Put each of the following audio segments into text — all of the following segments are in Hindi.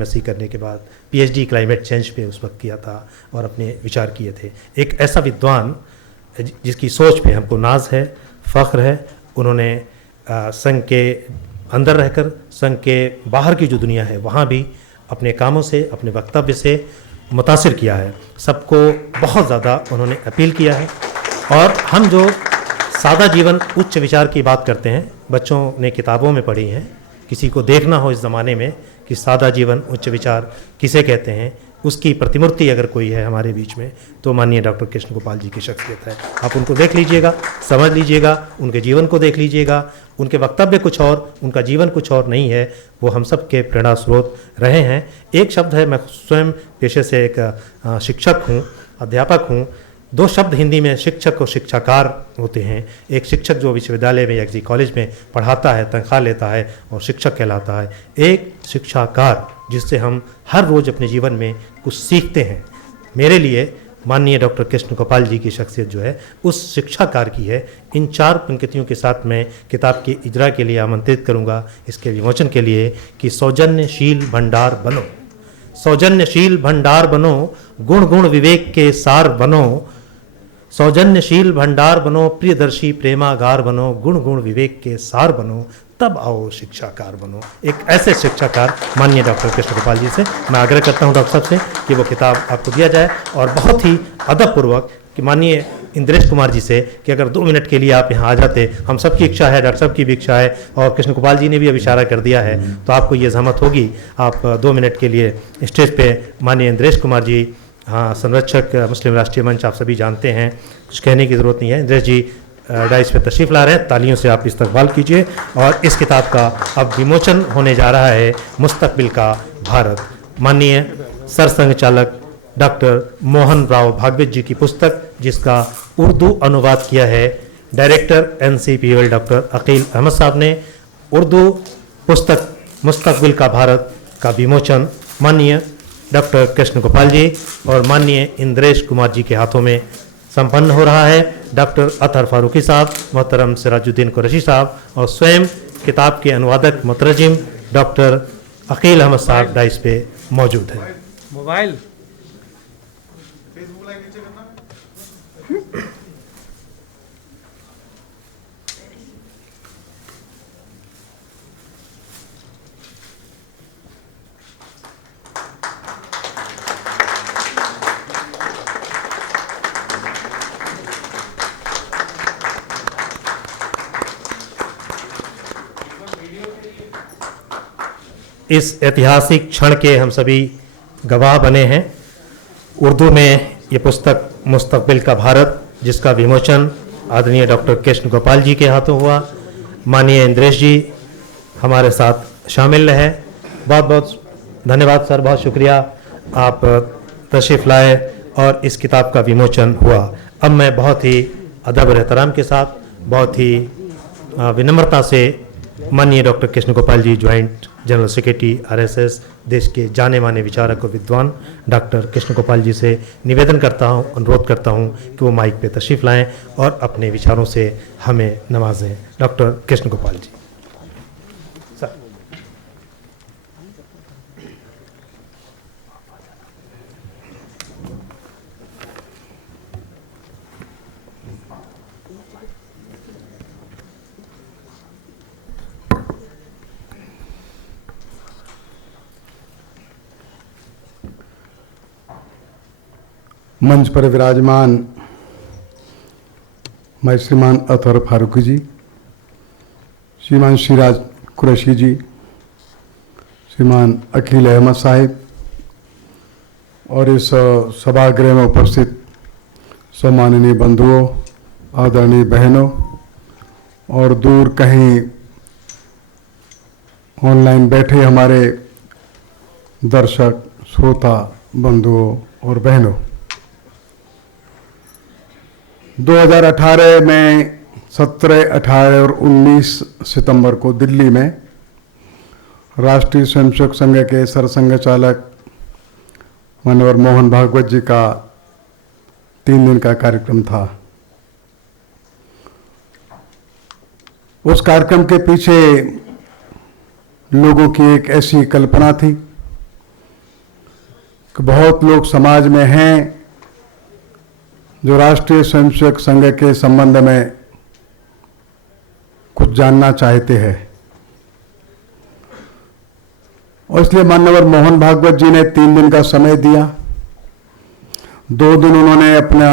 एमएससी करने के बाद पीएचडी क्लाइमेट चेंज पे उस वक्त किया था और अपने विचार किए थे। एक ऐसा विद्वान जिसकी सोच पे हमको नाज है, फ़ख्र है। उन्होंने संघ के अंदर रहकर संघ के बाहर की जो दुनिया है वहाँ भी अपने कामों से, अपने वक्तव्य से मुतासिर किया है। सबको बहुत ज़्यादा उन्होंने अपील किया है। और हम जो सादा जीवन उच्च विचार की बात करते हैं, बच्चों ने किताबों में पढ़ी हैं, किसी को देखना हो इस ज़माने में कि सादा जीवन उच्च विचार किसे कहते हैं, उसकी प्रतिमूर्ति अगर कोई है हमारे बीच में तो माननीय डॉक्टर कृष्ण गोपाल जी की शख्सियत है। आप उनको देख लीजिएगा, समझ लीजिएगा, उनके जीवन को देख लीजिएगा। उनके वक्तव्य कुछ और, उनका जीवन कुछ और नहीं है। वो हम सब के प्रेरणा स्रोत रहे हैं। एक शब्द है, मैं स्वयं पेशे से एक शिक्षक हूँ, अध्यापक हूँ। दो शब्द हिंदी में शिक्षक और शिक्षाकार होते हैं। एक शिक्षक जो विश्वविद्यालय में या किसी कॉलेज में पढ़ाता है, तनख्वाह लेता है और शिक्षक कहलाता है। एक शिक्षाकार जिससे हम हर रोज़ अपने जीवन में कुछ सीखते हैं। मेरे लिए माननीय डॉक्टर कृष्ण गोपाल जी की शख्सियत जो है उस शिक्षाकार की है। इन 4 पंक्तियों के साथ मैं किताब के इजरा के लिए आमंत्रित करूँगा, इसके विमोचन के लिए, कि सौजन्यशील भंडार बनो, सौजन्यशील भंडार बनो, गुण गुण विवेक के सार बनो, सौजन्यशील भंडार बनो, प्रियदर्शी प्रेमागार बनो, गुण गुण विवेक के सार बनो, तब आओ शिक्षाकार बनो। एक ऐसे शिक्षाकार माननीय डॉक्टर कृष्ण गोपाल जी से मैं आग्रह करता हूं डॉक्टर साहब से कि वो किताब आपको दिया जाए। और बहुत ही अदबपूर्वक कि माननीय इंद्रेश कुमार जी से कि अगर 2 मिनट के लिए आप यहाँ आ जाते, हम सबकी इच्छा है, डॉक्टर साहब की भी इच्छा है और कृष्ण गोपाल जी ने भी अब इशारा कर दिया है, तो आपको ये जहमत होगी, आप 2 मिनट के लिए स्टेज पे माननीय इंद्रेश कुमार जी, हाँ, संरक्षक मुस्लिम राष्ट्रीय मंच, आप सभी जानते हैं, कुछ कहने की ज़रूरत नहीं है। इंद्रेश जी डाइस पे तशरीफ़ ला रहे हैं, तालियों से आप इस्तकबाल कीजिए। और इस किताब का अब विमोचन होने जा रहा है, मुस्तकबिल का भारत। माननीय सरसंघ चालक डॉक्टर मोहन राव भागवत जी की पुस्तक, जिसका उर्दू अनुवाद किया है director NCPOL doctor Aqeel Ahmad Sahab ने। उर्दू पुस्तक मुस्तकबिल का भारत का विमोचन माननीय डॉक्टर कृष्ण गोपाल जी और माननीय इंद्रेश कुमार जी के हाथों में संपन्न हो रहा है। डॉक्टर अतहर फारूकी साहब, मोहतरम सिराजुद्दीन कुरैशी साहब और स्वयं किताब के अनुवादक मुतरजिम डॉक्टर अकील अहमद साहब डाइस पे मौजूद हैं। मोबाइल इस ऐतिहासिक क्षण के हम सभी गवाह बने हैं। उर्दू में ये पुस्तक मुस्तकबिल का भारत, जिसका विमोचन आदरणीय डॉक्टर कृष्ण गोपाल जी के हाथों हुआ। माननीय इंद्रेश जी हमारे साथ शामिल रहे। बहुत बहुत धन्यवाद सर, बहुत शुक्रिया, आप तशरीफ़ लाए और इस किताब का विमोचन हुआ। अब मैं बहुत ही अदब और एहतराम के साथ, बहुत ही विनम्रता से माननीय doctor Krishna Gopal ji, joint general secretary RSS, देश के जाने माने विचारक और विद्वान डॉक्टर कृष्ण गोपाल जी से निवेदन करता हूं, अनुरोध करता हूं कि वो माइक पे तशरीफ़ लाएं और अपने विचारों से हमें नवाजें। डॉक्टर कृष्ण गोपाल जी। सर। मंच पर विराजमान मैं श्रीमान अतहर फारूकी जी, श्रीमान सिराज कुरैशी जी, श्रीमान अकील अहमद साहिब और इस सभागृह में उपस्थित सम्माननीय बंधुओं, आदरणीय बहनों और दूर कहीं ऑनलाइन बैठे हमारे दर्शक, श्रोता, बंधुओं और बहनों, 2018 में 17, 18 और 19 सितंबर को दिल्ली में राष्ट्रीय स्वयंसेवक संघ के सरसंघ चालक माननीय मोहन भागवत जी का 3 दिन का कार्यक्रम था। उस कार्यक्रम के पीछे लोगों की एक ऐसी कल्पना थी कि बहुत लोग समाज में हैं जो राष्ट्रीय स्वयंसेवक संघ के संबंध में कुछ जानना चाहते हैं, और इसलिए माननीय मोहन भागवत जी ने 3 दिन का समय दिया। 2 दिन उन्होंने अपना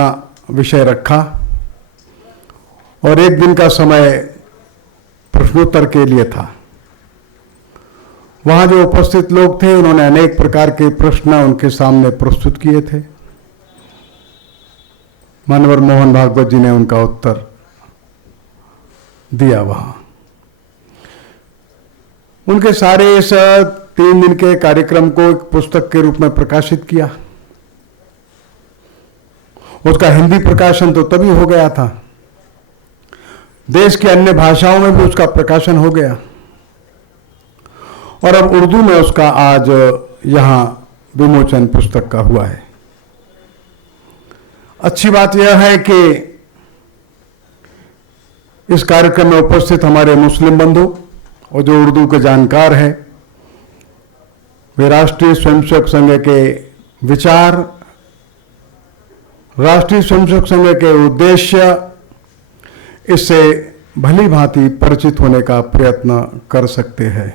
विषय रखा और 1 दिन का समय प्रश्नोत्तर के लिए था। वहां जो उपस्थित लोग थे उन्होंने अनेक प्रकार के प्रश्न उनके सामने प्रस्तुत किए थे। माननीय मोहन भागवत जी ने उनका उत्तर दिया। वहां उनके सारे इस 3 दिन के कार्यक्रम को एक पुस्तक के रूप में प्रकाशित किया। उसका हिंदी प्रकाशन तो तभी हो गया था, देश की अन्य भाषाओं में भी उसका प्रकाशन हो गया, और अब उर्दू में उसका आज यहां विमोचन पुस्तक का हुआ है। अच्छी बात यह है कि इस कार्यक्रम में उपस्थित हमारे मुस्लिम बंधु और जो उर्दू के जानकार हैं, वे राष्ट्रीय स्वयंसेवक संघ के विचार, राष्ट्रीय स्वयंसेवक संघ के उद्देश्य, इससे भली भांति परिचित होने का प्रयत्न कर सकते हैं।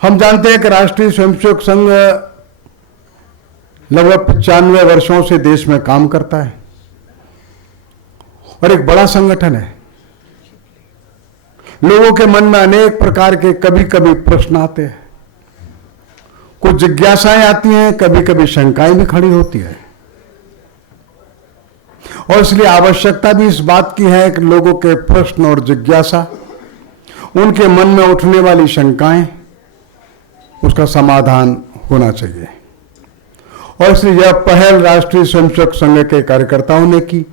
हम जानते हैं कि राष्ट्रीय स्वयंसेवक संघ लगभग 95 वर्षों से देश में काम करता है और एक बड़ा संगठन है। लोगों के मन में अनेक प्रकार के कभी कभी प्रश्न आते हैं, कुछ जिज्ञासाएं आती हैं, कभी कभी शंकाएं भी खड़ी होती है, और इसलिए आवश्यकता भी इस बात की है कि लोगों के प्रश्न और जिज्ञासा, उनके मन में उठने वाली शंकाएं, उसका समाधान होना चाहिए। और इसलिए यह पहल राष्ट्रीय स्वयंसेवक संघ के कार्यकर्ताओं ने की।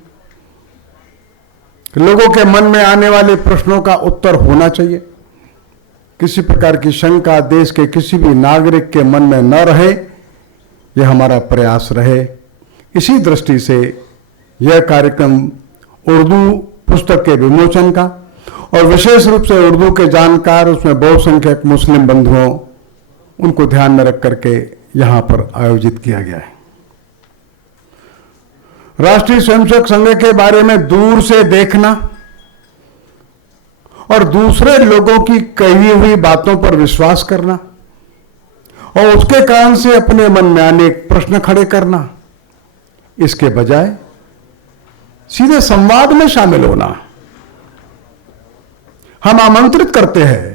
लोगों के मन में आने वाले प्रश्नों का उत्तर होना चाहिए, किसी प्रकार की शंका देश के किसी भी नागरिक के मन में न रहे, यह हमारा प्रयास रहे। इसी दृष्टि से यह कार्यक्रम उर्दू पुस्तक के विमोचन का, और विशेष रूप से उर्दू के जानकार, उसमें बहुसंख्यक मुस्लिम बंधुओं, उनको ध्यान में रख करके यहां पर आयोजित किया गया है। राष्ट्रीय स्वयंसेवक संघ के बारे में दूर से देखना और दूसरे लोगों की कही हुई बातों पर विश्वास करना और उसके कारण से अपने मन में अनेक प्रश्न खड़े करना, इसके बजाय सीधे संवाद में शामिल होना। हम आमंत्रित करते हैं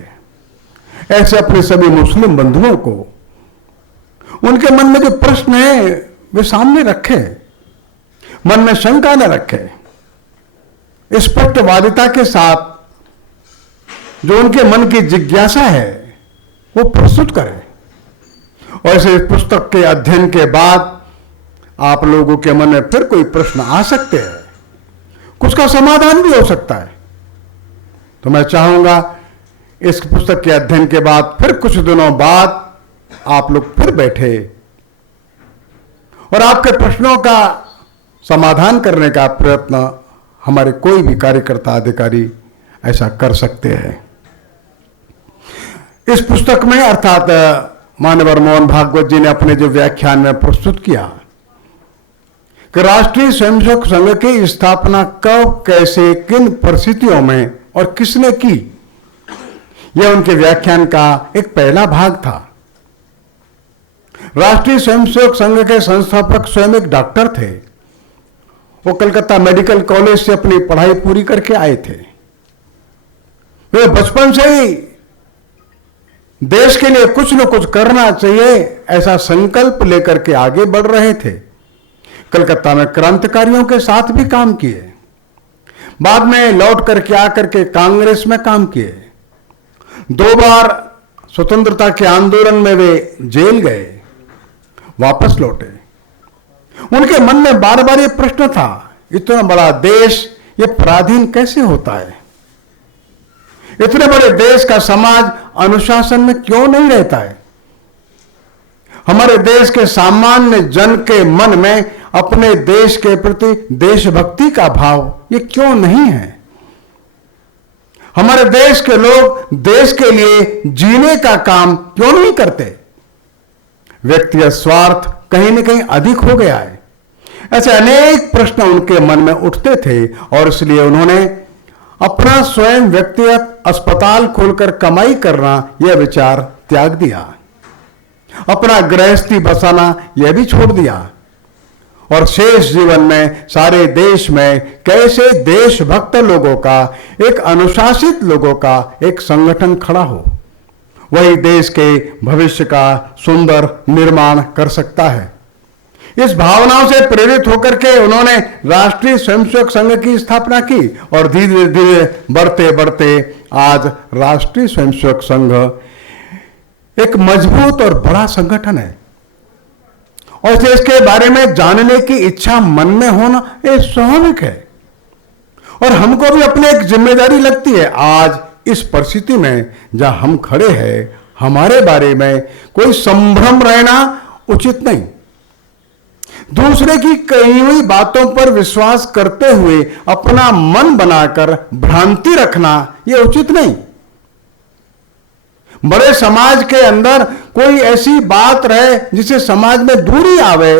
ऐसे अपने सभी मुस्लिम बंधुओं को, उनके मन में जो प्रश्न है वे सामने रखे, मन में शंका न रखे, स्पष्टवादिता के साथ जो उनके मन की जिज्ञासा है वो प्रस्तुत करें। और इस पुस्तक के अध्ययन के बाद आप लोगों के मन में फिर कोई प्रश्न आ सकते हैं, कुछ का समाधान भी हो सकता है। तो मैं चाहूंगा इस पुस्तक के अध्ययन के बाद फिर कुछ दिनों बाद आप लोग फिर बैठे और आपके प्रश्नों का समाधान करने का प्रयत्न हमारे कोई भी कार्यकर्ता अधिकारी ऐसा कर सकते हैं। इस पुस्तक में अर्थात माननीय मोहन भागवत जी ने अपने जो व्याख्यान में प्रस्तुत किया कि राष्ट्रीय स्वयंसेवक संघ की स्थापना कब, कैसे, किन परिस्थितियों में और किसने की, यह उनके व्याख्यान का एक पहला भाग था। राष्ट्रीय स्वयंसेवक संघ के संस्थापक स्वयं एक डॉक्टर थे। वो कलकत्ता मेडिकल कॉलेज से अपनी पढ़ाई पूरी करके आए थे। वे बचपन से ही देश के लिए कुछ न कुछ करना चाहिए ऐसा संकल्प लेकर के आगे बढ़ रहे थे। कलकत्ता में क्रांतिकारियों के साथ भी काम किए, बाद में लौट करके आकर के कांग्रेस में काम किए। 2 बार स्वतंत्रता के आंदोलन में वे जेल गए, वापस लौटे। उनके मन में बार बार ये प्रश्न था, इतना बड़ा देश ये पराधीन कैसे होता है? इतने बड़े देश का समाज अनुशासन में क्यों नहीं रहता है? हमारे देश के सामान्य जन के मन में अपने देश के प्रति देशभक्ति का भाव ये क्यों नहीं है? हमारे देश के लोग देश के लिए जीने का काम क्यों नहीं करते? व्यक्तिगत स्वार्थ कहीं न कहीं अधिक हो गया है। ऐसे अनेक प्रश्न उनके मन में उठते थे और इसलिए उन्होंने अपना स्वयं व्यक्तिगत अस्पताल खोलकर कमाई करना यह विचार त्याग दिया। अपना गृहस्थी बसाना यह भी छोड़ दिया और शेष जीवन में सारे देश में कैसे देशभक्त लोगों का, एक अनुशासित लोगों का एक संगठन खड़ा हो, वही देश के भविष्य का सुंदर निर्माण कर सकता है। इस भावनाओं से प्रेरित होकर के उन्होंने राष्ट्रीय स्वयंसेवक संघ की स्थापना की और धीरे धीरे बढ़ते बढ़ते आज राष्ट्रीय स्वयंसेवक संघ एक मजबूत और बड़ा संगठन है और इसके बारे में जानने की इच्छा मन में होना ये स्वाभाविक है और हमको भी अपनी एक जिम्मेदारी लगती है। आज इस परिस्थिति में जहां हम खड़े हैं, हमारे बारे में कोई संभ्रम रहना उचित नहीं। दूसरे की कही हुई बातों पर विश्वास करते हुए अपना मन बनाकर भ्रांति रखना यह उचित नहीं। बड़े समाज के अंदर कोई ऐसी बात रहे जिसे समाज में दूरी आवे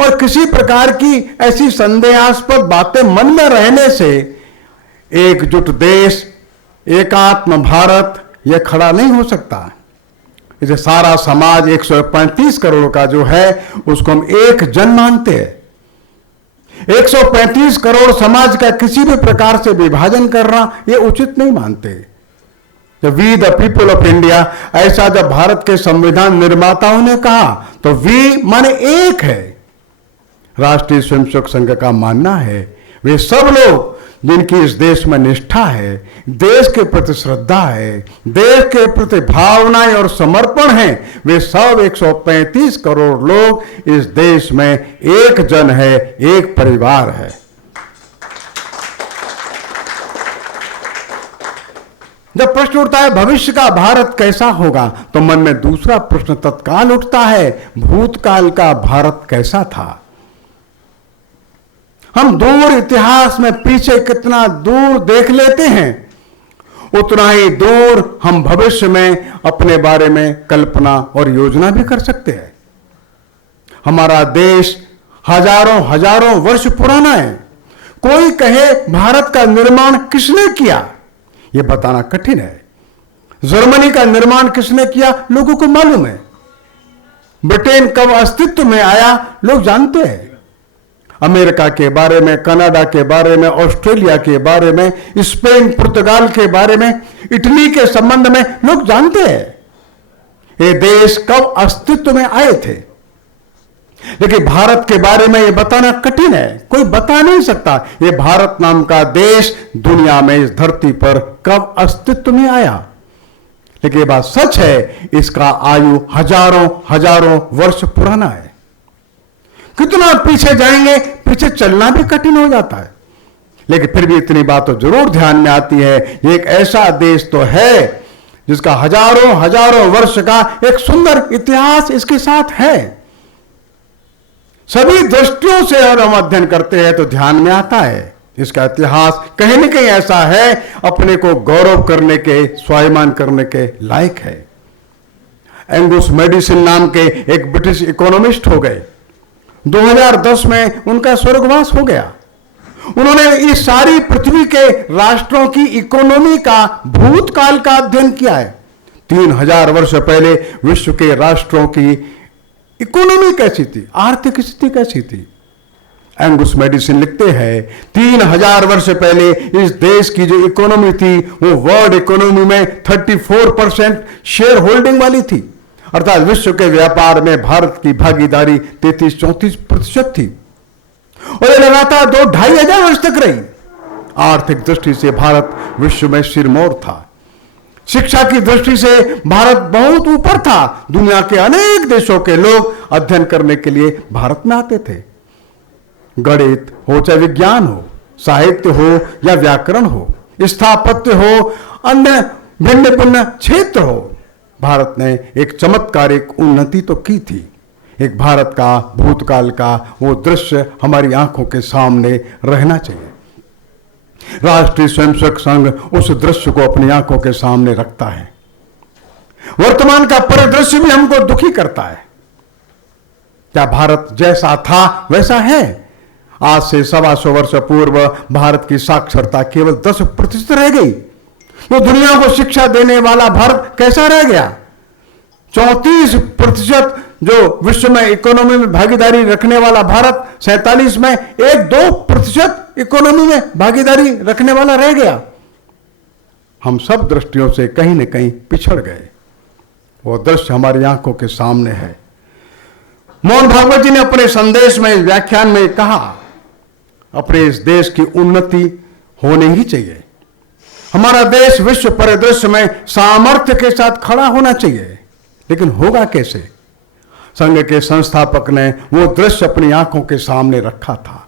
और किसी प्रकार की ऐसी संदेहास्पद बातें मन में रहने से एकजुट देश, एकात्म भारत यह खड़ा नहीं हो सकता। इसे सारा समाज 135 करोड़ का जो है उसको हम एक जन मानते हैं। 135 करोड़ समाज का किसी भी प्रकार से विभाजन करना यह उचित नहीं मानते। जब we the people of India, ऐसा जब भारत के संविधान निर्माताओं ने कहा तो वी माने एक है। राष्ट्रीय स्वयंसेवक संघ का मानना है वे सब लोग जिनकी इस देश में निष्ठा है, देश के प्रति श्रद्धा है, देश के प्रति भावनाएं और समर्पण है, वे सब 135 करोड़ लोग इस देश में एक जन है, एक परिवार है। जब प्रश्न उठता है भविष्य का भारत कैसा होगा तो मन में दूसरा प्रश्न तत्काल उठता है, भूतकाल का भारत कैसा था। हम दूर इतिहास में पीछे कितना दूर देख लेते हैं, उतना ही दूर हम भविष्य में अपने बारे में कल्पना और योजना भी कर सकते हैं। हमारा देश हजारों हजारों वर्ष पुराना है। कोई कहे भारत का निर्माण किसने किया, यह बताना कठिन है। जर्मनी का निर्माण किसने किया लोगों को मालूम है। ब्रिटेन कब अस्तित्व में आया लोग जानते हैं। अमेरिका के बारे में, कनाडा के बारे में, ऑस्ट्रेलिया के बारे में, स्पेन, पुर्तगाल के बारे में, इटली के संबंध में लोग जानते हैं। ये देश कब अस्तित्व में आए थे, लेकिन भारत के बारे में यह बताना कठिन है। कोई बता नहीं सकता ये भारत नाम का देश दुनिया में, इस धरती पर कब अस्तित्व में आया। लेकिन ये बात सच है, इसका आयु हजारों हजारों वर्ष पुराना है। कितना पीछे जाएंगे, पीछे चलना भी कठिन हो जाता है। लेकिन फिर भी इतनी बात तो जरूर ध्यान में आती है, ये एक ऐसा देश तो है जिसका हजारों हजारों वर्ष का एक सुंदर इतिहास इसके साथ है। सभी दृष्टियों से अगर हम अध्ययन करते हैं तो ध्यान में आता है इसका इतिहास कहीं न कहीं ऐसा है, अपने को गौरव करने के, स्वाभिमान करने के लायक है। एंगस मैडिसन नाम के एक ब्रिटिश इकोनॉमिस्ट हो गए, 2010 में उनका स्वर्गवास हो गया। उन्होंने इस सारी पृथ्वी के राष्ट्रों की इकोनॉमी का भूतकाल का अध्ययन किया है। 3000 वर्ष पहले विश्व के राष्ट्रों की इकोनॉमी कैसी थी, आर्थिक स्थिति कैसी थी। एंगस मैडिसन लिखते हैं 3000 वर्ष पहले इस देश की जो इकोनॉमी थी वो वर्ल्ड इकोनॉमी में 34% शेयर होल्डिंग वाली थी, अर्थात विश्व के व्यापार में भारत की भागीदारी 33-34% थी और ये लगातार 2-2.5 वर्ष तक रही। आर्थिक दृष्टि से भारत विश्व में सिरमौर था। शिक्षा की दृष्टि से भारत बहुत ऊपर था। दुनिया के अनेक देशों के लोग अध्ययन करने के लिए भारत में आते थे। गणित हो चाहे विज्ञान हो, साहित्य हो या व्याकरण हो, स्थापत्य हो, अन्य भिन्न भिन्न क्षेत्र हो, भारत ने एक चमत्कारिक उन्नति तो की थी। एक भारत का भूतकाल का वो दृश्य हमारी आंखों के सामने रहना चाहिए। राष्ट्रीय स्वयंसेवक संघ उस दृश्य को अपनी आंखों के सामने रखता है। वर्तमान का परिदृश्य भी हमको दुखी करता है। क्या भारत जैसा था वैसा है? आज से 125 वर्ष पूर्व भारत की साक्षरता केवल 10% रह गई। तो दुनिया को शिक्षा देने वाला भारत कैसा रह गया? 34% जो विश्व में इकोनॉमी में भागीदारी रखने वाला भारत 47 में 1-2% इकोनॉमी में भागीदारी रखने वाला रह गया। हम सब दृष्टियों से कहीं न कहीं पिछड़ गए। वो दृश्य हमारी आंखों के सामने है। मोहन भागवत जी ने अपने संदेश में, व्याख्यान में कहा, अपने इस देश की उन्नति होनी ही चाहिए। हमारा देश विश्व परिदृश्य में सामर्थ्य के साथ खड़ा होना चाहिए। लेकिन होगा कैसे? संघ के संस्थापक ने वो दृश्य अपनी आंखों के सामने रखा था।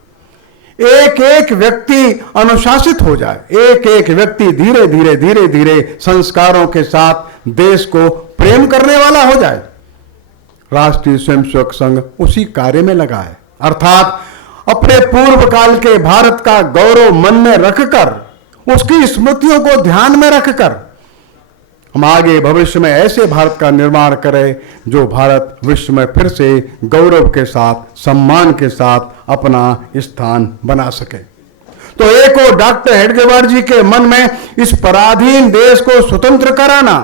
एक एक व्यक्ति अनुशासित हो जाए, एक एक व्यक्ति धीरे धीरे धीरे धीरे संस्कारों के साथ देश को प्रेम करने वाला हो जाए। राष्ट्रीय स्वयंसेवक संघ उसी कार्य में लगा है, अर्थात अपने पूर्व काल के भारत का गौरव मन में रखकर, उसकी स्मृतियों को ध्यान में रखकर हम आगे भविष्य में ऐसे भारत का निर्माण करें जो भारत विश्व में फिर से गौरव के साथ, सम्मान के साथ अपना स्थान बना सके। तो एक और डॉक्टर हेडगेवार जी के मन में इस पराधीन देश को स्वतंत्र कराना,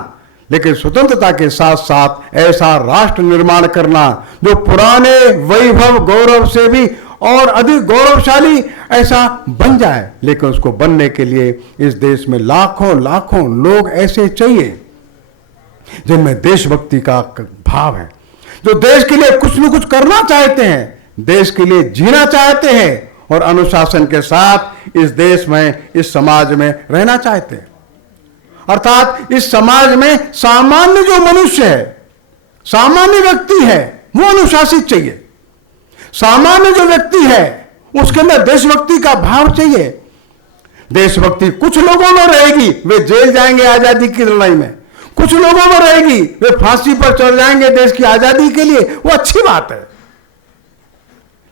लेकिन स्वतंत्रता के साथ साथ ऐसा राष्ट्र निर्माण करना जो पुराने वैभव गौरव से भी और अधिक गौरवशाली ऐसा बन जाए। लेकिन उसको बनने के लिए इस देश में लाखों लाखों लोग ऐसे चाहिए जिनमें देशभक्ति का भाव है, जो देश के लिए कुछ न कुछ करना चाहते हैं, देश के लिए जीना चाहते हैं और अनुशासन के साथ इस देश में, इस समाज में रहना चाहते हैं। अर्थात इस समाज में सामान्य जो मनुष्य है, सामान्य व्यक्ति है, वो अनुशासित चाहिए। सामान्य जो व्यक्ति है उसके अंदर देशभक्ति का भाव चाहिए। देशभक्ति कुछ लोगों में रहेगी, वे जेल जाएंगे आजादी की लड़ाई में, कुछ लोगों में रहेगी वे फांसी पर चढ़ जाएंगे देश की आजादी के लिए, वो अच्छी बात है।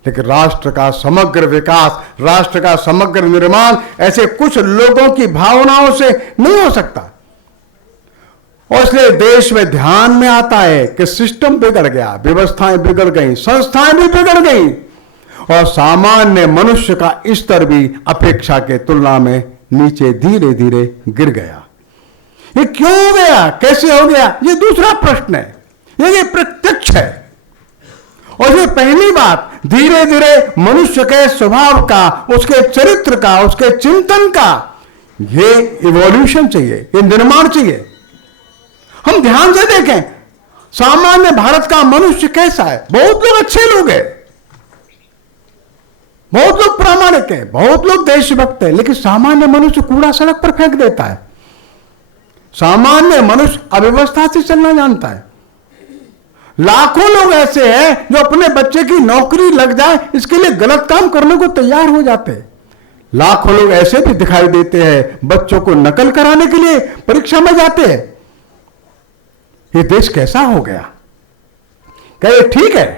लेकिन राष्ट्र का समग्र विकास, राष्ट्र का समग्र निर्माण ऐसे कुछ लोगों की भावनाओं से नहीं हो सकता। और इसलिए देश में ध्यान में आता है कि सिस्टम बिगड़ गया, व्यवस्थाएं बिगड़ गई, संस्थाएं भी बिगड़ गई और सामान्य मनुष्य का स्तर भी अपेक्षा के तुलना में नीचे धीरे धीरे गिर गया। ये क्यों हो गया, कैसे हो गया, ये दूसरा प्रश्न है। ये प्रत्यक्ष है। और ये पहली बात, धीरे धीरे मनुष्य के स्वभाव का, उसके चरित्र का, उसके चिंतन का ये इवोल्यूशन चाहिए, ये निर्माण चाहिए। हम ध्यान से देखें सामान्य भारत का मनुष्य कैसा है। बहुत लोग अच्छे लोग हैं, बहुत लोग प्रामाणिक हैं, बहुत लोग देशभक्त हैं, लेकिन सामान्य मनुष्य कूड़ा सड़क पर फेंक देता है। सामान्य मनुष्य अव्यवस्था से चलना जानता है। लाखों लोग ऐसे हैं जो अपने बच्चे की नौकरी लग जाए इसके लिए गलत काम करने को तैयार हो जाते हैं। लाखों लोग ऐसे भी दिखाई देते हैं बच्चों को नकल कराने के लिए परीक्षा में जाते हैं। ये देश कैसा हो गया? क्या ये ठीक है?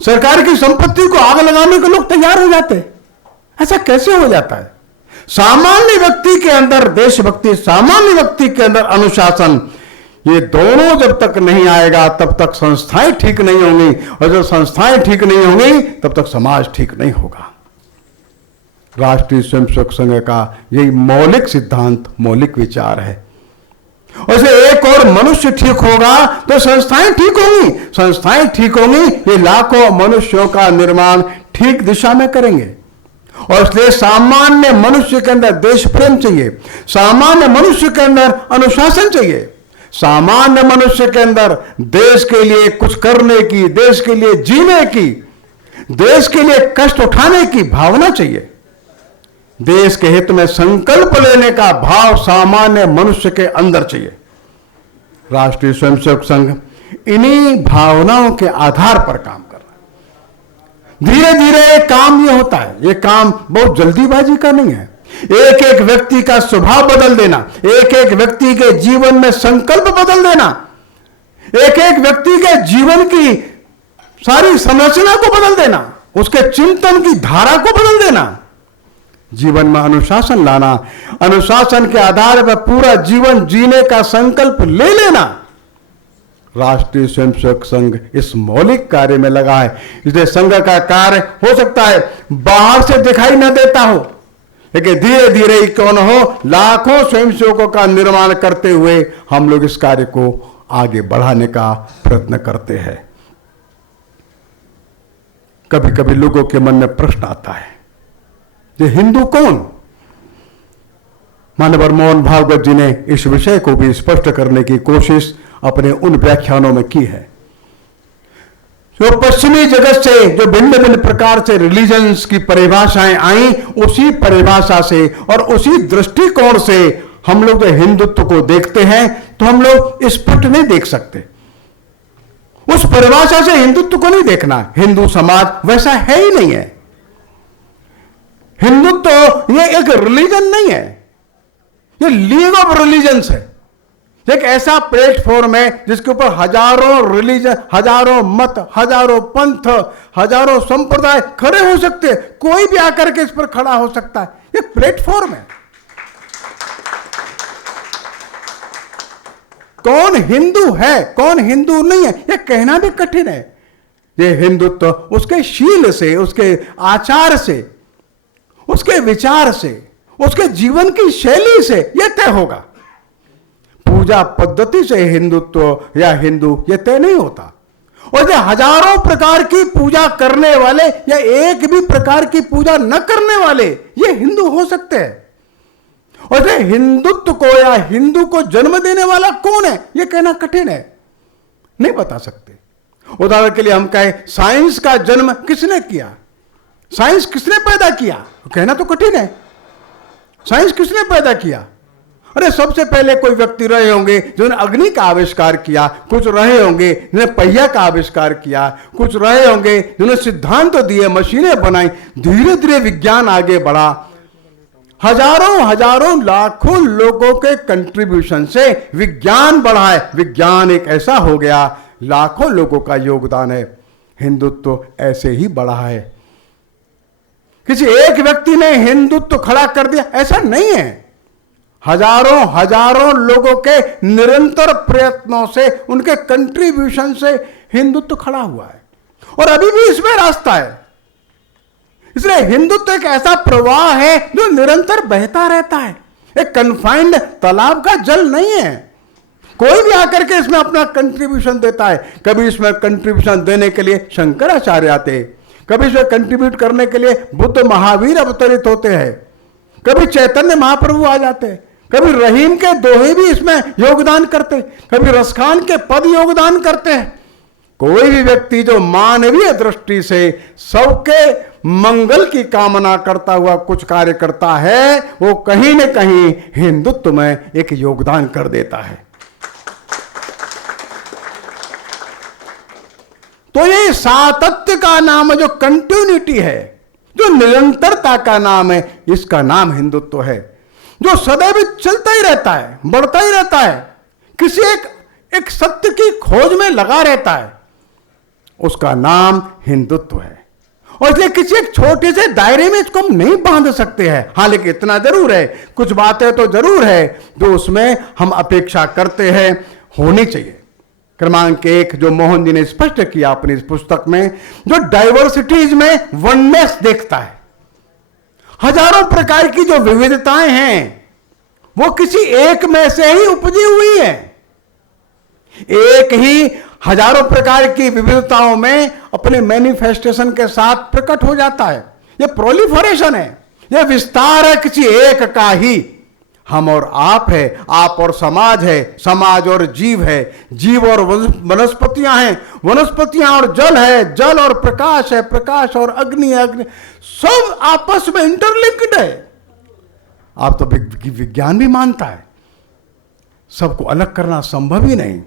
सरकार की संपत्ति को आग लगाने को लोग तैयार हो जाते हैं। ऐसा कैसे हो जाता है? सामान्य व्यक्ति के अंदर देशभक्ति, सामान्य व्यक्ति के अंदर अनुशासन, ये दोनों जब तक नहीं आएगा तब तक संस्थाएं ठीक नहीं होंगी, और जब संस्थाएं ठीक नहीं होंगी तब तक समाज ठीक नहीं होगा। राष्ट्रीय स्वयंसेवक संघ का यही मौलिक सिद्धांत, मौलिक विचार है। और से एक और मनुष्य ठीक होगा तो संस्थाएं ठीक होंगी, संस्थाएं ठीक होंगी, ये लाखों मनुष्यों का निर्माण ठीक दिशा में करेंगे। और इसलिए सामान्य मनुष्य के अंदर देश प्रेम चाहिए, सामान्य मनुष्य के अंदर अनुशासन चाहिए, सामान्य मनुष्य के अंदर देश के लिए कुछ करने की, देश के लिए जीने की, देश के लिए कष्ट उठाने की भावना चाहिए। देश के हित में संकल्प लेने का भाव सामान्य मनुष्य के अंदर चाहिए। राष्ट्रीय स्वयंसेवक संघ इन्हीं भावनाओं के आधार पर काम कर रहा है। धीरे धीरे काम यह होता है, यह काम बहुत जल्दीबाजी का नहीं है। एक एक व्यक्ति का स्वभाव बदल देना, एक एक व्यक्ति के जीवन में संकल्प बदल देना, एक एक व्यक्ति के जीवन की सारी संरचना को बदल देना, उसके चिंतन की धारा को बदल देना, जीवन में अनुशासन लाना, अनुशासन के आधार पर पूरा जीवन जीने का संकल्प ले लेना, राष्ट्रीय स्वयंसेवक संघ इस मौलिक कार्य में लगा है। इसलिए संघ का कार्य हो सकता है बाहर से दिखाई न देता हो, लेकिन धीरे धीरे ही क्यों न हो लाखों स्वयंसेवकों का निर्माण करते हुए हम लोग इस कार्य को आगे बढ़ाने का प्रयत्न करते हैं। कभी कभी लोगों के मन में प्रश्न आता है, ये हिंदू कौन? मानवर मोहन भागवत जी ने इस विषय को भी स्पष्ट करने की कोशिश अपने उन व्याख्यानों में की है। जो पश्चिमी जगत से जो भिन्न भिन्न प्रकार से रिलीजन्स की परिभाषाएं आई, उसी परिभाषा से और उसी दृष्टिकोण से हम लोग जो हिंदुत्व को देखते हैं तो हम लोग स्पष्ट नहीं देख सकते। उस परिभाषा से हिंदुत्व को नहीं देखना। हिंदू समाज वैसा है ही नहीं है। हिंदुत्व ये एक रिलीजन नहीं है, ये लीग ऑफ रिलीजन्स है। एक ऐसा प्लेटफॉर्म है जिसके ऊपर हजारों रिलीजन, हजारों मत, हजारों पंथ, हजारों संप्रदाय खड़े हो सकते हैं। कोई भी आकर के इस पर खड़ा हो सकता है। एक प्लेटफॉर्म है। कौन हिंदू है, कौन हिंदू नहीं है, यह कहना भी कठिन है। ये हिंदुत्व उसके शील से, उसके आचार से, उसके विचार से, उसके जीवन की शैली से यह तय होगा। पूजा पद्धति से हिंदुत्व या हिंदू यह तय नहीं होता। और ये हजारों प्रकार की पूजा करने वाले या एक भी प्रकार की पूजा न करने वाले ये हिंदू हो सकते हैं। और ये हिंदुत्व को या हिंदू को जन्म देने वाला कौन है, यह कहना कठिन है, नहीं बता सकते। उदाहरण के लिए हम कहें साइंस का जन्म किसने किया, साइंस किसने पैदा किया, कहना तो कठिन है। साइंस किसने पैदा किया? अरे सबसे पहले कोई व्यक्ति रहे होंगे जिन्होंने अग्नि का आविष्कार किया, कुछ रहे होंगे जिन्होंने पहिया का आविष्कार किया, कुछ रहे होंगे जिन्होंने सिद्धांत दिए, मशीनें बनाई। धीरे धीरे विज्ञान आगे बढ़ा। हजारों हजारों लाखों लोगों के कंट्रीब्यूशन से विज्ञान बढ़ा है। विज्ञान एक ऐसा हो गया, लाखों लोगों का योगदान है। हिंदुत्व ऐसे ही बढ़ा है। किसी एक व्यक्ति ने हिंदुत्व खड़ा कर दिया ऐसा नहीं है। हजारों हजारों लोगों के निरंतर प्रयत्नों से, उनके कंट्रीब्यूशन से हिंदुत्व खड़ा हुआ है और अभी भी इसमें रास्ता है। इसलिए हिंदुत्व एक ऐसा प्रवाह है जो निरंतर बहता रहता है। एक कन्फाइंड तालाब का जल नहीं है। कोई भी आकर के इसमें अपना कंट्रीब्यूशन देता है। कभी इसमें कंट्रीब्यूशन देने के लिए शंकराचार्य आते, कभी इसमें कंट्रीब्यूट करने के लिए बुद्ध महावीर अवतरित होते हैं, कभी चैतन्य महाप्रभु आ जाते हैं, कभी रहीम के दोहे भी इसमें योगदान करते, कभी रसखान के पद योगदान करते हैं। कोई भी व्यक्ति जो मानवीय दृष्टि से सबके मंगल की कामना करता हुआ कुछ कार्य करता है, वो कहीं न कहीं हिंदुत्व में एक योगदान कर देता है। तो ये सातत्य का नाम जो कंटिन्यूटी है, जो निरंतरता का नाम है, इसका नाम हिंदुत्व है। जो सदैव चलता ही रहता है, बढ़ता ही रहता है, किसी एक सत्य की खोज में लगा रहता है, उसका नाम हिंदुत्व है। और इसलिए किसी एक छोटे से दायरे में इसको हम नहीं बांध सकते हैं। हाँ, लेकिन इतना जरूर है, कुछ बातें तो जरूर है जो उसमें हम अपेक्षा करते हैं होनी चाहिए। क्रमांक 1 जो मोहन जी ने स्पष्ट किया अपनी इस पुस्तक में, जो डाइवर्सिटीज में वननेस देखता है। हजारों प्रकार की जो विविधताएं हैं वो किसी एक में से ही उपजी हुई है। एक ही हजारों प्रकार की विविधताओं में अपने मैनिफेस्टेशन के साथ प्रकट हो जाता है। ये प्रोलिफरेशन है, ये विस्तार है किसी एक का ही। हम और आप है, आप और समाज है, समाज और जीव है, जीव और वनस्पतियां हैं, वनस्पतियां और जल है, जल और प्रकाश है, प्रकाश और अग्नि है, अग्नि, सब आपस में इंटरलिंक्ड है। आप तो विज्ञान भी मानता है सबको अलग करना संभव ही नहीं,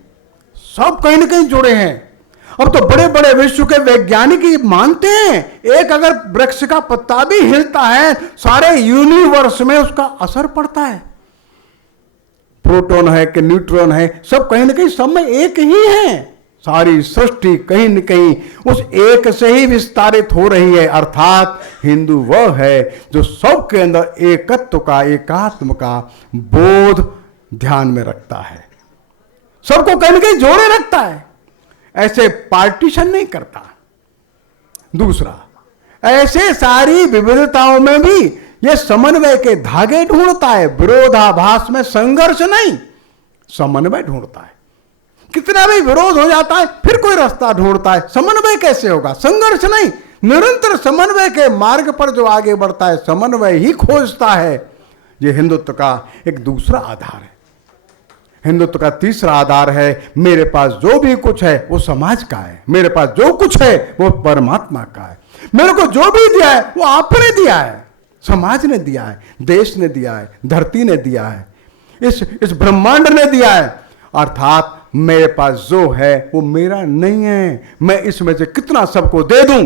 सब कहीं ना कहीं जुड़े हैं। अब तो बड़े बड़े विश्व के वैज्ञानिक ही मानते हैं, एक अगर वृक्ष का पत्ता भी हिलता है सारे यूनिवर्स में उसका असर पड़ता है। प्रोटॉन है कि न्यूट्रॉन है, सब कहीं ना कहीं सब में एक ही है। सारी सृष्टि कहीं न कहीं उस एक से ही विस्तारित हो रही है। अर्थात हिंदू वह है जो सबके अंदर एकत्व का, एकात्म का बोध ध्यान में रखता है। सबको कहीं न कहीं जोड़े रखता है, ऐसे पार्टीशन नहीं करता। दूसरा, ऐसे सारी विविधताओं में भी यह समन्वय के धागे ढूंढता है, विरोधाभास में संघर्ष नहीं, समन्वय ढूंढता है। कितना भी विरोध हो जाता है फिर कोई रास्ता ढूंढता है। समन्वय कैसे होगा? संघर्ष नहीं, निरंतर समन्वय के मार्ग पर जो आगे बढ़ता है, समन्वय ही खोजता है। यह हिंदुत्व का एक दूसरा आधार है। हिंदुत्व का तीसरा आधार है, मेरे पास जो भी कुछ है वो समाज का है, मेरे पास जो कुछ है वो परमात्मा का है। मेरे को जो भी दिया है वो आपने दिया है, समाज ने दिया है, देश ने दिया है, धरती ने दिया है, इस ब्रह्मांड ने दिया है। अर्थात मेरे पास जो है वो मेरा नहीं है, मैं इसमें से कितना सबको दे दूं।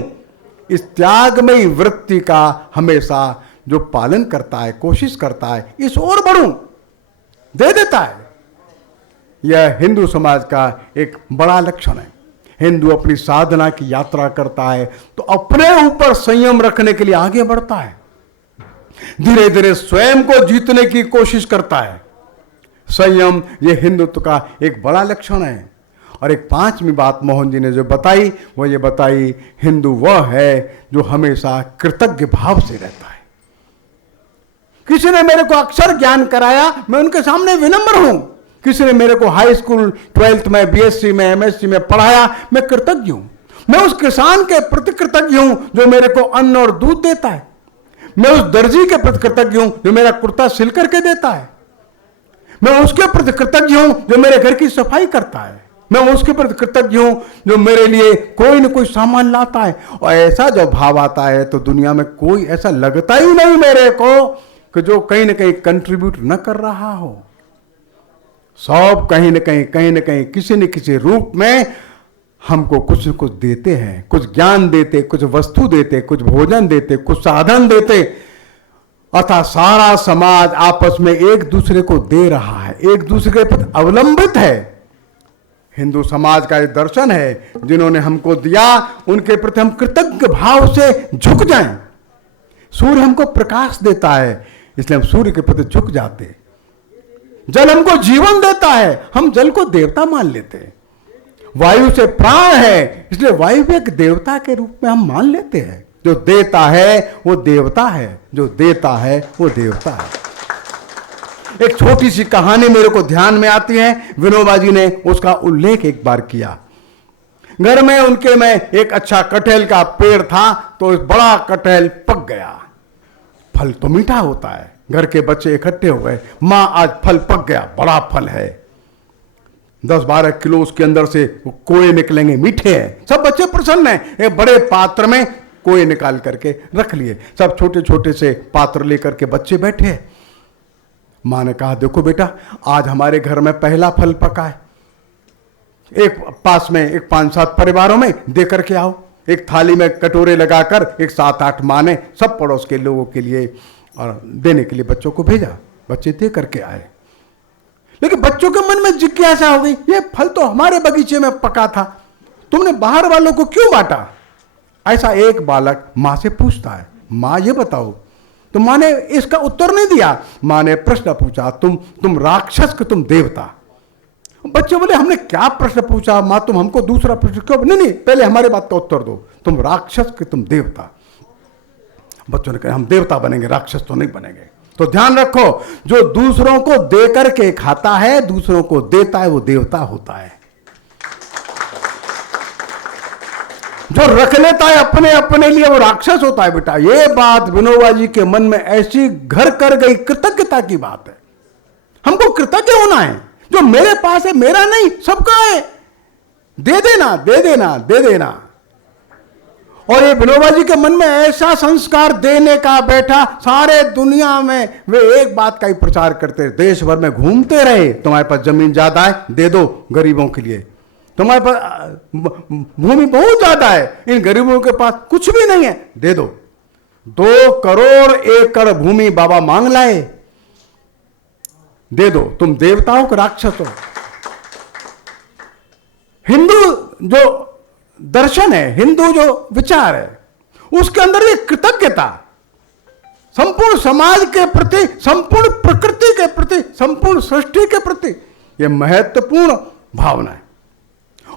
इस त्यागमयी वृत्ति का हमेशा जो पालन करता है, कोशिश करता है इस ओर बढ़ूं, दे देता है। यह हिंदू समाज का एक बड़ा लक्षण है। हिंदू अपनी साधना की यात्रा करता है तो अपने ऊपर संयम रखने के लिए आगे बढ़ता है, धीरे धीरे स्वयं को जीतने की कोशिश करता है। संयम यह हिंदुत्व का एक बड़ा लक्षण है। और एक पांचवी बात मोहन जी ने जो बताई वो ये बताई, हिंदू वह है जो हमेशा कृतज्ञ भाव से रहता है। किसी ने मेरे को अक्षर ज्ञान कराया, मैं उनके सामने विनम्र हूं। किसी ने मेरे को हाई स्कूल 12th में, बीएससी में, एमएससी में पढ़ाया, मैं कृतज्ञ हूं। मैं उस किसान के प्रति कृतज्ञ हूं जो मेरे को अन्न और दूध देता है। मैं उस दर्जी के प्रति कृतज्ञ हूं जो मेरा कुर्ता सिल करके देता है। मैं उसके प्रति कृतज्ञ हूं जो मेरे घर की सफाई करता है। मैं उसके प्रति कृतज्ञ हूं जो मेरे लिए कोई न कोई सामान लाता है। और ऐसा जब भाव आता है तो दुनिया में कोई ऐसा लगता ही नहीं मेरे को कि जो कहीं न कहीं कंट्रीब्यूट न कर रहा हो। सब कहीं न कहीं किसी न किसी रूप में हमको कुछ न कुछ देते हैं, कुछ ज्ञान देते, कुछ वस्तु देते, कुछ भोजन देते, कुछ साधन देते। अतः सारा समाज आपस में एक दूसरे को दे रहा है, एक दूसरे के प्रति अवलंबित है। हिंदू समाज का एक दर्शन है, जिन्होंने हमको दिया उनके प्रति हम कृतज्ञ भाव से झुक जाएं। सूर्य हमको प्रकाश देता है, इसलिए हम सूर्य के प्रति झुक जाते। जल हमको जीवन देता है, हम जल को देवता मान लेते। वायु से प्राण है, इसलिए वायु भी एक देवता के रूप में हम मान लेते हैं। जो देता है वो देवता है, जो देता है वो देवता है। एक छोटी सी कहानी मेरे को ध्यान में आती है, विनोबा जी ने उसका उल्लेख एक बार किया। घर में उनके में एक अच्छा कटहल का पेड़ था, तो एक बड़ा कटहल पक गया। फल तो मीठा होता है। घर के बच्चे इकट्ठे हो गए, मां आज फल पक गया, बड़ा फल है, 10-12 किलो उसके अंदर से कोए निकलेंगे, मीठे हैं। सब बच्चे प्रसन्न हैं। एक बड़े पात्र में कोए निकाल करके रख लिए। सब छोटे छोटे से पात्र लेकर के बच्चे बैठे। मां ने कहा, देखो बेटा, आज हमारे घर में पहला फल पका है। एक पास में एक 5-7 परिवारों में दे करके आओ। एक थाली में कटोरे लगाकर एक 7-8 मां ने सब पड़ोस के लोगों के लिए और देने के लिए बच्चों को भेजा। बच्चे दे करके आए, लेकिन बच्चों के मन में जिज्ञासा हो गई, ये फल तो हमारे बगीचे में पका था, तुमने बाहर वालों को क्यों बांटा? ऐसा एक बालक मां से पूछता है, मां ये बताओ। तो मां ने इसका उत्तर नहीं दिया। मां ने प्रश्न पूछा, तुम राक्षस कि तुम देवता? बच्चे बोले, हमने क्या प्रश्न पूछा मां, तुम हमको दूसरा प्रश्न क्यों? नहीं, पहले हमारे बात का उत्तर दो, तुम राक्षस कि तुम देवता? बच्चों ने कहा, हम देवता बनेंगे, राक्षस तो नहीं बनेंगे। तो ध्यान रखो, जो दूसरों को दे करके खाता है, दूसरों को देता है, वो देवता होता है। जो रख लेता है अपने अपने लिए, वो राक्षस होता है। बेटा, ये बात विनोबा जी के मन में ऐसी घर कर गई, कृतज्ञता की बात है। हमको कृतज्ञ होना है। जो मेरे पास है मेरा नहीं, सबका है, दे देना, दे देना, दे देना। और ये विनोबा जी के मन में ऐसा संस्कार देने का बैठा, सारे दुनिया में वे एक बात का ही प्रचार करते, देश भर में घूमते रहे। तुम्हारे पास जमीन ज्यादा है, दे दो गरीबों के लिए। तुम्हारे पास भूमि बहुत ज्यादा है, इन गरीबों के पास कुछ भी नहीं है, दे दो। 2 करोड़ एकड़ भूमि बाबा मांग लाए, दे दो। तुम देवताओं के राक्षस हो। हिंदू जो दर्शन है, हिंदू जो विचार है, उसके अंदर ये कृतज्ञता संपूर्ण समाज के प्रति, संपूर्ण प्रकृति के प्रति, संपूर्ण सृष्टि के प्रति, ये महत्वपूर्ण भावना है।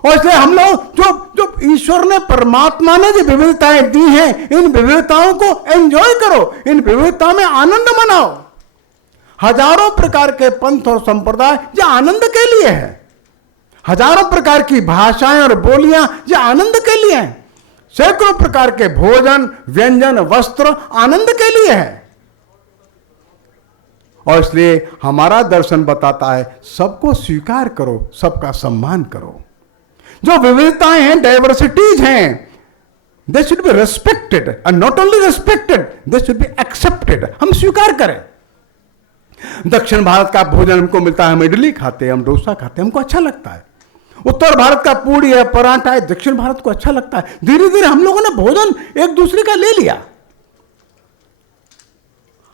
और इसलिए हम लोग जो जो ईश्वर ने, परमात्मा ने जो विविधताएं दी हैं, इन विविधताओं को एंजॉय करो, इन विविधता में आनंद मनाओ। हजारों प्रकार के पंथ और संप्रदाय जो आनंद के लिए है, हजारों प्रकार की भाषाएं और बोलियां जो आनंद के लिए हैं, सैकड़ों प्रकार के भोजन, व्यंजन, वस्त्र आनंद के लिए है। और इसलिए हमारा दर्शन बताता है सबको स्वीकार करो, सबका सम्मान करो। जो विविधताएं हैं, डाइवर्सिटीज हैं, they should be respected, and not only respected, they should be accepted. हम स्वीकार करें। दक्षिण भारत का भोजन हमको मिलता है, हम इडली खाते हैं, हम डोसा खाते हैं, हमको अच्छा लगता है। उत्तर भारत का पूड़ी है, पराठा है, दक्षिण भारत को अच्छा लगता है। धीरे धीरे हम लोगों ने भोजन एक दूसरे का ले लिया।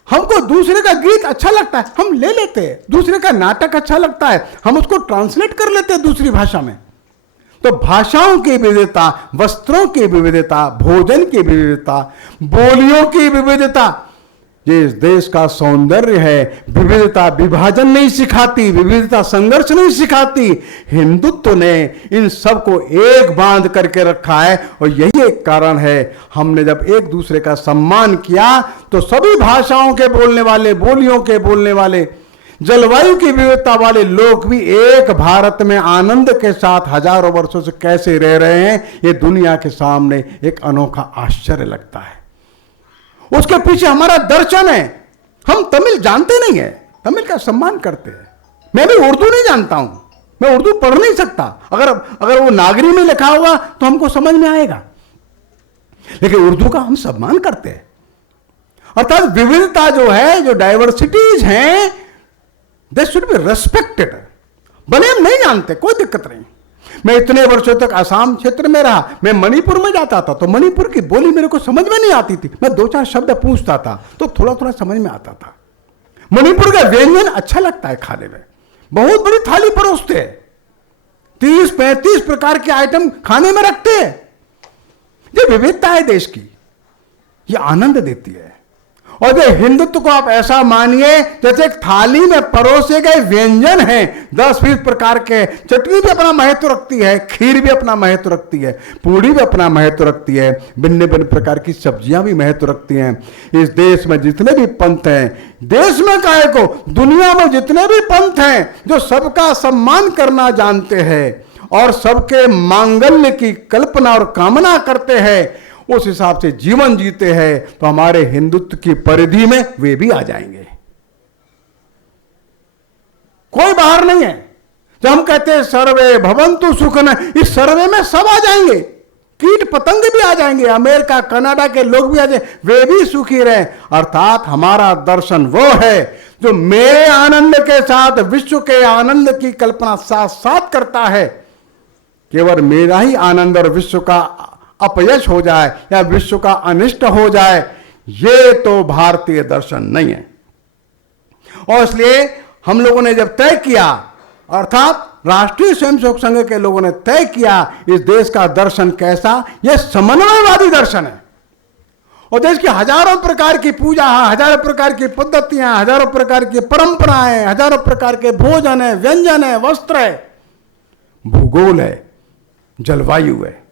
हमको दूसरे का गीत अच्छा लगता है, हम ले लेते हैं। दूसरे का नाटक अच्छा लगता है, हम उसको ट्रांसलेट कर लेते हैं दूसरी भाषा में। तो भाषाओं की विविधता, वस्त्रों की विविधता, भोजन की विविधता, बोलियों की विविधता, ये इस देश का सौंदर्य है। विविधता विभाजन नहीं सिखाती, विविधता संघर्ष नहीं सिखाती। हिंदुत्व ने इन सबको एक बांध करके रखा है। और यही एक कारण है, हमने जब एक दूसरे का सम्मान किया तो सभी भाषाओं के बोलने वाले, बोलियों के बोलने वाले, जलवायु की विविधता वाले लोग भी एक भारत में आनंद के साथ हजारों वर्षों से कैसे रह रहे हैं, ये दुनिया के सामने एक अनोखा आश्चर्य लगता है। उसके पीछे हमारा दर्शन है। हम तमिल जानते नहीं है, तमिल का सम्मान करते हैं। मैं भी उर्दू नहीं जानता हूं, मैं उर्दू पढ़ नहीं सकता। अगर वो नागरी में लिखा होगा तो हमको समझ में आएगा, लेकिन उर्दू का हम सम्मान करते हैं। अर्थात विविधता जो है, जो डाइवर्सिटीज हैं, दे शुड बी रेस्पेक्टेड। भले हम नहीं जानते, कोई दिक्कत नहीं। मैं इतने वर्षों तक असम क्षेत्र में रहा, मैं मणिपुर में जाता था तो मणिपुर की बोली मेरे को समझ में नहीं आती थी। मैं 2-4 शब्द पूछता था तो थोड़ा थोड़ा समझ में आता था। मणिपुर का व्यंजन अच्छा लगता है खाने में, बहुत बड़ी थाली परोसते हैं, 30-35 प्रकार के आइटम खाने में रखते हैं। ये विविधता है देश की, ये आनंद देती है। और ये हिंदुत्व को आप ऐसा मानिए जैसे एक थाली में परोसे गए व्यंजन हैं, 10-20 प्रकार के। चटनी भी अपना महत्व रखती है, खीर भी अपना महत्व रखती है, पूड़ी भी अपना महत्व रखती है, भिन्न भिन्न प्रकार की सब्जियां भी महत्व रखती हैं। इस देश में जितने भी पंथ हैं, देश में काहे को, दुनिया में जितने भी पंथ हैं, जो सबका सम्मान करना जानते हैं और सबके मांगल्य की कल्पना और कामना करते हैं, उस हिसाब से जीवन जीते हैं, तो हमारे हिंदुत्व की परिधि में वे भी आ जाएंगे। कोई बाहर नहीं है। जब हम कहते हैं सर्वे भवन्तु सुखिनः, इस सर्वे में सब आ जाएंगे, कीट पतंग भी आ जाएंगे, अमेरिका कनाडा के लोग भी आ जाएंगे, वे भी सुखी रहे। अर्थात हमारा दर्शन वो है जो मेरे आनंद के साथ विश्व के आनंद की कल्पना साथ साथ करता है। केवल मेरा ही आनंद और विश्व का अपयश हो जाए या विश्व का अनिष्ट हो जाए, ये तो भारतीय दर्शन नहीं है। और इसलिए हम लोगों ने जब तय किया, अर्थात राष्ट्रीय स्वयंसेवक संघ के लोगों ने तय किया, इस देश का दर्शन कैसा, यह समन्वयवादी दर्शन है। और देश की हजारों प्रकार की पूजा है, हजारों प्रकार की पद्धतियां, हजारों प्रकार की परंपराएं, हजारों प्रकार के भोजन है, व्यंजन है, वस्त्र है, भूगोल है, जलवायु है।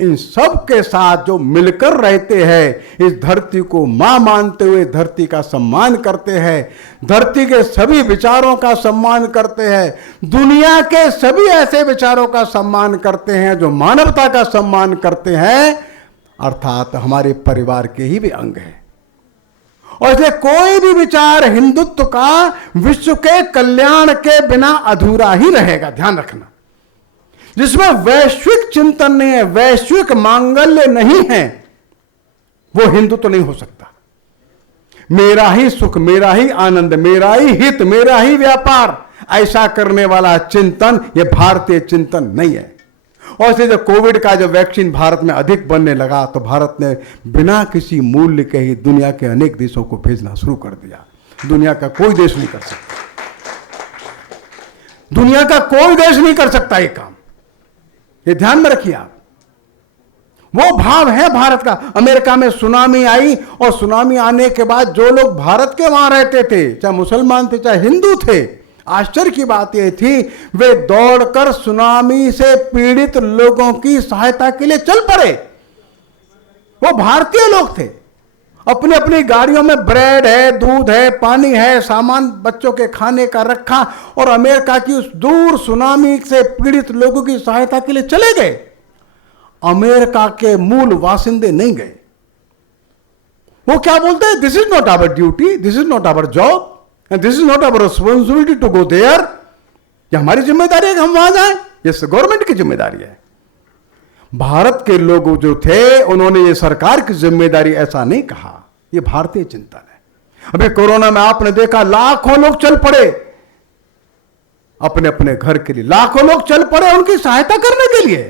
इन सब के साथ जो मिलकर रहते हैं, इस धरती को मां मानते हुए धरती का सम्मान करते हैं, धरती के सभी विचारों का सम्मान करते हैं, दुनिया के सभी ऐसे विचारों का सम्मान करते हैं जो मानवता का सम्मान करते हैं, अर्थात हमारे परिवार के ही भी अंग हैं। और इसलिए कोई भी विचार हिंदुत्व का विश्व के कल्याण के बिना अधूरा ही रहेगा, ध्यान रखना। जिसमें वैश्विक चिंतन नहीं है, वैश्विक मांगल्य नहीं है, वो हिंदू तो नहीं हो सकता। मेरा ही सुख, मेरा ही आनंद, मेरा ही हित, मेरा ही व्यापार, ऐसा करने वाला चिंतन ये भारतीय चिंतन नहीं है। और इसलिए जब कोविड का जो वैक्सीन भारत में अधिक बनने लगा तो भारत ने बिना किसी मूल्य के ही दुनिया के अनेक देशों को भेजना शुरू कर दिया। दुनिया का कोई देश नहीं कर सकता, दुनिया का कोई देश नहीं कर सकता ये काम, ये ध्यान में रखिए आप। वो भाव है भारत का। अमेरिका में सुनामी आई और सुनामी आने के बाद जो लोग भारत के वहां रहते थे, चाहे मुसलमान थे चाहे हिंदू थे, आश्चर्य की बात यह थी, वे दौड़कर सुनामी से पीड़ित लोगों की सहायता के लिए चल पड़े। वो भारतीय लोग थे, अपनी अपनी गाड़ियों में ब्रेड है, दूध है, पानी है, सामान बच्चों के खाने का रखा और अमेरिका की उस दूर सुनामी से पीड़ित लोगों की सहायता के लिए चले गए। अमेरिका के मूल वासिंदे नहीं गए। वो क्या बोलते हैं, this is not our duty, this is not our job and this is not our responsibility to go there. ये हमारी जिम्मेदारी है कि हम वहां जाएं, ये गवर्नमेंट की जिम्मेदारी है। भारत के लोग जो थे उन्होंने ये सरकार की जिम्मेदारी ऐसा नहीं कहा, ये भारतीय चिंतन है। अभी कोरोना में आपने देखा लाखों लोग चल पड़े अपने अपने घर के लिए, लाखों लोग चल पड़े उनकी सहायता करने के लिए।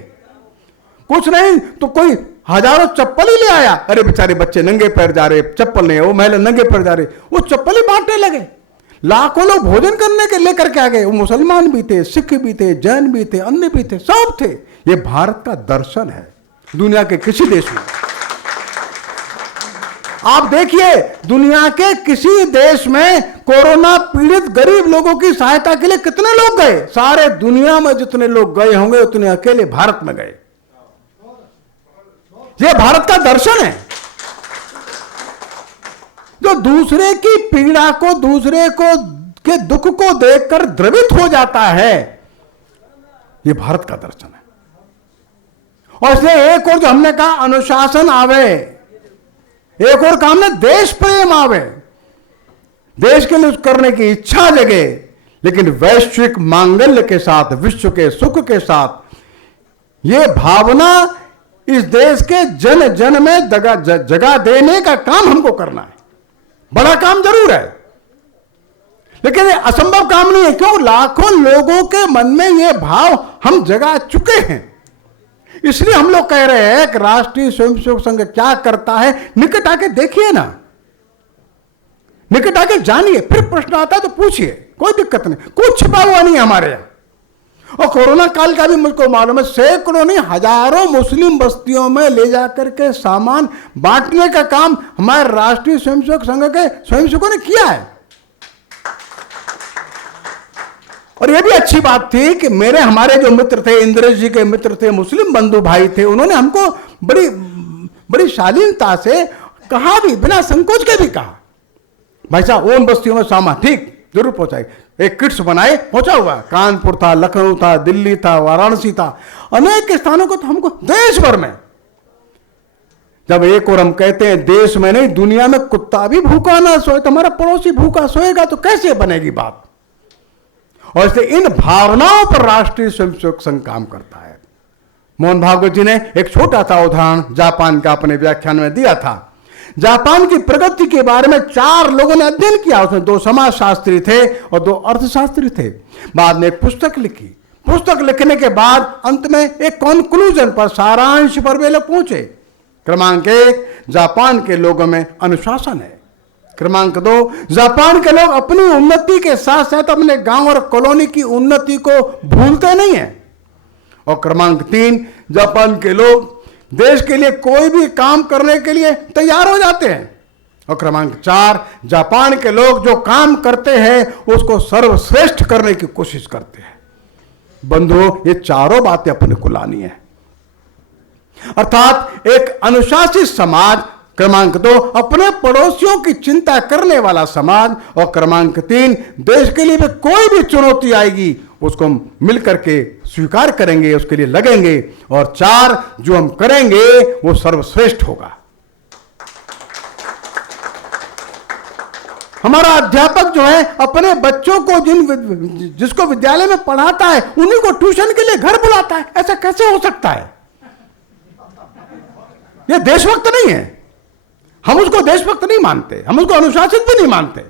कुछ नहीं तो कोई हजारों चप्पल ही ले आया, अरे बेचारे बच्चे नंगे पैर जा रहे, चप्पल नहीं है, वो महिला नंगे पैर जा रहे, वो चप्पल ही बांटने लगे। लाखों लोग भोजन करने के लेकर के आ गए, वो मुसलमान भी थे, सिख भी थे, जैन भी थे, अन्य भी थे, सब थे। ये भारत का दर्शन है, दुनिया के किसी देश में आप देखिए, दुनिया के किसी देश में कोरोना पीड़ित गरीब लोगों की सहायता के लिए कितने लोग गए? सारे दुनिया में जितने लोग गए होंगे उतने अकेले भारत में गए। यह भारत का दर्शन है, जो दूसरे की पीड़ा को, दूसरे को के दुख को देखकर द्रवित हो जाता है, यह भारत का दर्शन है। और इसलिए एक और जो हमने कहा अनुशासन आवे, एक और काम में देश प्रेम आवे, देश के लिए करने की इच्छा जगे, लेकिन वैश्विक मांगल्य के साथ, विश्व के सुख के साथ यह भावना इस देश के जन जन में जगह देने का काम हमको करना है। बड़ा काम जरूर है, लेकिन ये असंभव काम नहीं है। क्यों? लाखों लोगों के मन में यह भाव हम जगा चुके हैं। इसलिए हम लोग कह रहे हैं कि राष्ट्रीय स्वयंसेवक संघ क्या करता है, निकट आके देखिए ना, निकट आके जानिए, फिर प्रश्न आता है तो पूछिए, कोई दिक्कत नहीं, कुछ छिपा हुआ नहीं हमारे यहां। और कोरोना काल का भी मुझको मालूम है, सैकड़ों नहीं हजारों मुस्लिम बस्तियों में ले जाकर के सामान बांटने का काम हमारे राष्ट्रीय स्वयंसेवक संघ के स्वयंसेवकों ने किया है। और यह भी अच्छी बात थी कि हमारे जो मित्र थे, इंद्रेश जी के मित्र थे, मुस्लिम बंधु भाई थे, उन्होंने हमको बड़ी बड़ी शालीनता से कहा भी, बिना संकोच के भी कहा, भाई साहब उन बस्तियों में सामान ठीक जरूर पहुंचाए। एक किट्स बनाए, पहुंचा हुआ, कानपुर था, लखनऊ था, दिल्ली था, वाराणसी था, अनेक स्थानों को तो हमको देश भर में। जब एक और हम कहते हैं देश में नहीं दुनिया में कुत्ता भी भूखा ना सोए, तो हमारा पड़ोसी भूखा सोएगा तो कैसे बनेगी बात। और इसलिए इन भावनाओं पर राष्ट्रीय स्वयंसेवक संघ काम करता है। मोहन भागवत जी ने एक छोटा सा उदाहरण जापान का अपने व्याख्यान में दिया था। जापान की प्रगति के बारे में 4 लोगों ने अध्ययन किया, उसमें 2 समाजशास्त्री थे और 2 अर्थशास्त्री थे। बाद में एक पुस्तक लिखी, पुस्तक लिखने के बाद अंत में एक कंक्लूजन पर, सारांश पर वे लोग पहुंचे। क्रमांक 1, जापान के लोगों में अनुशासन है। क्रमांक 2, जापान के लोग अपनी उन्नति के साथ साथ अपने गांव और कॉलोनी की उन्नति को भूलते नहीं है। और क्रमांक 3, जापान के लोग देश के लिए कोई भी काम करने के लिए तैयार हो जाते हैं। और क्रमांक 4, जापान के लोग जो काम करते हैं उसको सर्वश्रेष्ठ करने की कोशिश करते हैं। बंधुओं, ये चारों बातें अपने को लानी है। अर्थात एक अनुशासित समाज, क्रमांक 2 अपने पड़ोसियों की चिंता करने वाला समाज, और क्रमांक 3 देश के लिए भी कोई भी चुनौती आएगी उसको हम मिलकर के स्वीकार करेंगे, उसके लिए लगेंगे, और 4 जो हम करेंगे वो सर्वश्रेष्ठ होगा। हमारा अध्यापक जो है अपने बच्चों को जिसको विद्यालय में पढ़ाता है उन्हीं को ट्यूशन के लिए घर बुलाता है। ऐसा कैसे हो सकता है? यह देशभक्त नहीं है। हम उसको देशभक्त नहीं मानते, हम उसको अनुशासित भी नहीं मानते।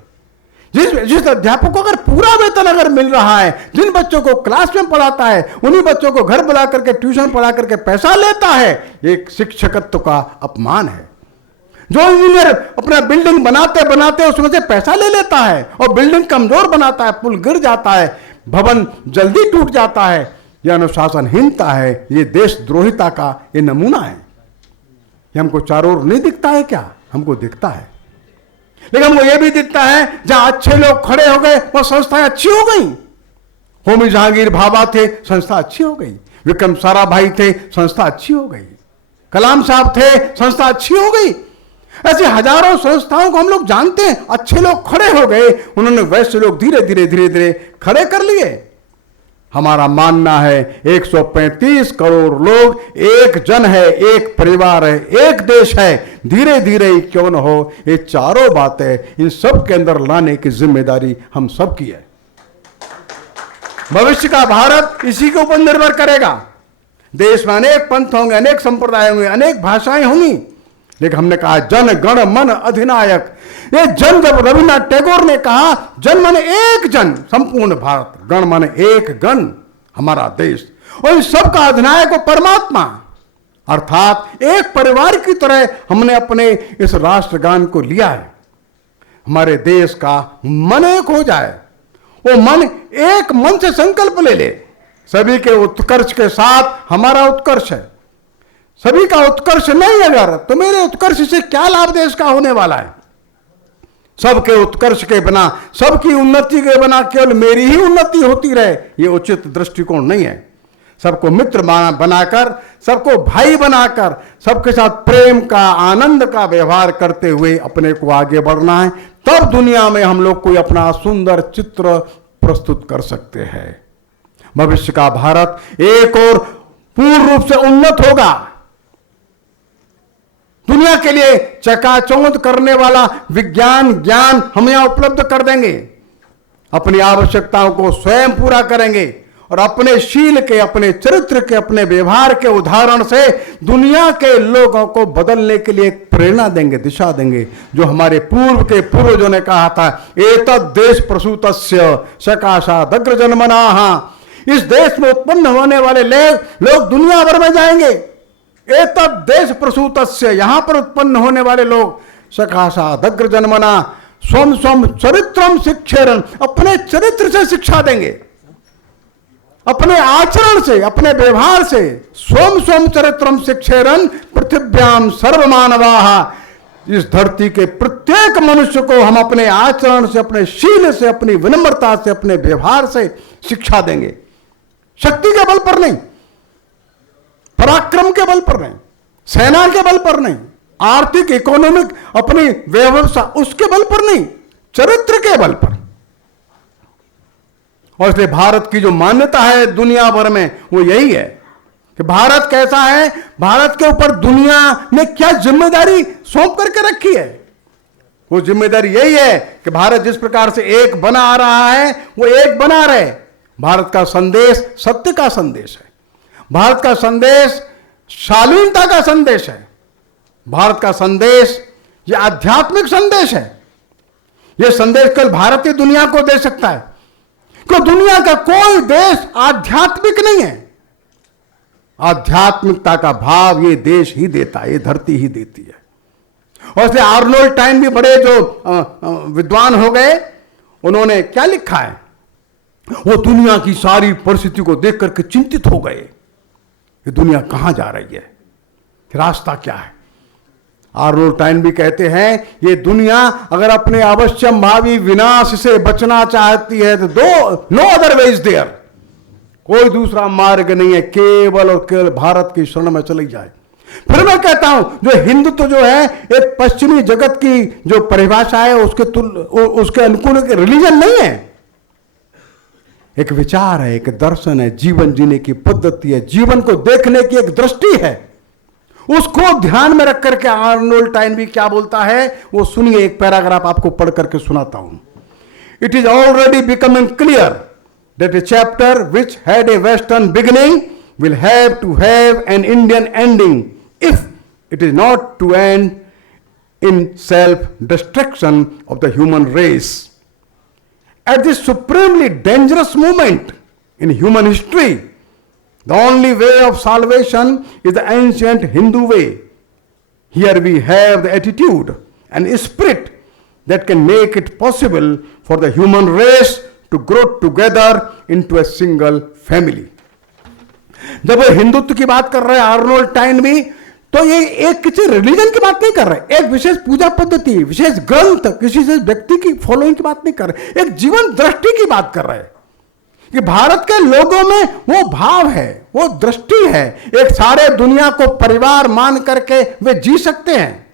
जिस अध्यापक को अगर पूरा वेतन अगर मिल रहा है, जिन बच्चों को क्लास में पढ़ाता है, उन्हीं बच्चों को घर बुला करके ट्यूशन पढ़ा करके पैसा लेता है, एक शिक्षकत्व का अपमान है। जो इंजीनियर अपना बिल्डिंग बनाते बनाते उसमें से पैसा ले लेता है और बिल्डिंग कमजोर बनाता है, पुल गिर जाता है, भवन जल्दी टूट जाता है, यह अनुशासनहीनता है, यह देशद्रोहिता का यह नमूना है। यह हमको चारों ओर नहीं दिखता है क्या? हमको दिखता है। लेकिन हमको यह भी दिखता है जहां अच्छे लोग खड़े हो गए वो संस्थाएं अच्छी हो गई। होमी जहांगीर भाभा थे, संस्था अच्छी हो गई। विक्रम साराभाई थे, संस्था अच्छी हो गई। कलाम साहब थे, संस्था अच्छी हो गई। ऐसे हजारों संस्थाओं को हम लोग जानते हैं। अच्छे लोग खड़े हो गए, उन्होंने वैसे लोग धीरे धीरे धीरे धीरे खड़े कर लिए। हमारा मानना है 135 करोड़ लोग एक जन है, एक परिवार है, एक देश है। धीरे धीरे ही क्यों न हो, ये चारों बातें इन सब के अंदर लाने की जिम्मेदारी हम सब की है। भविष्य का भारत इसी के ऊपर निर्भर करेगा। देश में अनेक पंथ होंगे, अनेक संप्रदाय होंगे, अनेक भाषाएं होंगी, लेकिन हमने कहा जन गण मन अधिनायक। ये जन, जब रविन्द्रनाथ टैगोर ने कहा जन मन एक जन, संपूर्ण भारत, गण मन एक गण, हमारा देश, और इन सब का अधिनायक वो परमात्मा, अर्थात एक परिवार की तरह हमने अपने इस राष्ट्रगान को लिया है। हमारे देश का मन एक हो जाए, वो मन एक मन से संकल्प ले ले, सभी के उत्कर्ष के साथ हमारा उत्कर्ष है। सभी का उत्कर्ष नहीं अगर, तो मेरे उत्कर्ष से क्या लाभ देश का होने वाला है? सबके उत्कर्ष के बिना, सबकी उन्नति के बिना केवल मेरी ही उन्नति होती रहे, ये उचित दृष्टिकोण नहीं है। सबको मित्र बनाकर, सबको भाई बनाकर, सबके साथ प्रेम का, आनंद का व्यवहार करते हुए अपने को आगे बढ़ना है। तब दुनिया में हम लोग कोई अपना सुंदर चित्र प्रस्तुत कर सकते हैं। भविष्य का भारत एक और पूर्ण रूप से उन्नत होगा। दुनिया के लिए चकाचौंध करने वाला विज्ञान ज्ञान हम यहां उपलब्ध कर देंगे। अपनी आवश्यकताओं को स्वयं पूरा करेंगे और अपने शील के, अपने चरित्र के, अपने व्यवहार के उदाहरण से दुनिया के लोगों को बदलने के लिए एक प्रेरणा देंगे, दिशा देंगे। जो हमारे पूर्व के पूर्वजों ने कहा था, एतद् देश प्रसूतस्य सकाशात् अग्र जन्मनाः। इस देश में उत्पन्न होने वाले लोग दुनिया भर में जाएंगे। एतद् देश प्रसूतस्य, यहां पर उत्पन्न होने वाले लोग सकाशात् अग्र जन्मना स्वम स्वम चरित्रम शिक्षेरन, अपने चरित्र से शिक्षा देंगे, अपने आचरण से, अपने व्यवहार से। स्वम स्वम चरित्रम शिक्षेरन पृथिव्याम सर्वमानवाः। इस धरती के प्रत्येक मनुष्य को हम अपने आचरण से, अपने शील से, अपनी विनम्रता से, अपने व्यवहार से शिक्षा देंगे। शक्ति के बल पर नहीं, पराक्रम के बल पर नहीं, सेना के बल पर नहीं, आर्थिक इकोनॉमिक अपनी व्यवस्था उसके बल पर नहीं, चरित्र के बल पर। और इसलिए भारत की जो मान्यता है दुनिया भर में वो यही है कि भारत कैसा है, भारत के ऊपर दुनिया ने क्या जिम्मेदारी सौंप करके रखी है। वो जिम्मेदारी यही है कि भारत जिस प्रकार से एक बना आ रहा है वो एक बना रहे। भारत का संदेश सत्य का संदेश है, भारत का संदेश शालीनता का संदेश है, भारत का संदेश ये आध्यात्मिक संदेश है। ये संदेश कल भारत ही दुनिया को दे सकता है, क्योंकि दुनिया का कोई देश आध्यात्मिक नहीं है। आध्यात्मिकता का भाव ये देश ही देता है, ये धरती ही देती है। और इसलिए आर्नोल्ड टाइन भी बड़े जो विद्वान हो गए, उन्होंने क्या लिखा है, वो दुनिया की सारी परिस्थिति को देख करके चिंतित हो गए कि दुनिया कहां जा रही है, रास्ता क्या है। आर्नोल्ड टाइन भी कहते हैं ये दुनिया अगर अपने अवश्यम भावी विनाश से बचना चाहती है तो no other way is there, कोई दूसरा मार्ग नहीं है, केवल और केवल भारत की शरण में चली जाए। फिर मैं कहता हूं जो हिंदुत्व जो है एक पश्चिमी जगत की जो परिभाषा है उसके अनुकूल रिलीजन नहीं है, एक विचार है, एक दर्शन है, जीवन जीने की पद्धति है, जीवन को देखने की एक दृष्टि है। उसको ध्यान में रख करके आर्नोल्ड टाइन भी क्या बोलता है वो सुनिए, एक पैराग्राफ आपको पढ़ करके सुनाता हूं। It is already becoming clear that a chapter which had a western beginning will have to have an Indian ending if it is not to end in self destruction of the human race. At this supremely dangerous moment in human history, the only way of salvation is the ancient Hindu way. Here we have the attitude and spirit that can make it possible for the human race to grow together into a single family. जब वो हिंदुत्व की बात कर रहे हैं आर्नोल्ड टाइन भी, तो ये एक किसी रिलीजन की बात नहीं कर रहे, एक विशेष पूजा पद्धति, विशेष ग्रंथ, किसी से व्यक्ति की फॉलोइंग की बात नहीं कर रहे, एक जीवन दृष्टि की बात कर रहे हैं कि भारत के लोगों में वो भाव है, वो दृष्टि है, एक सारे दुनिया को परिवार मान करके वे जी सकते हैं।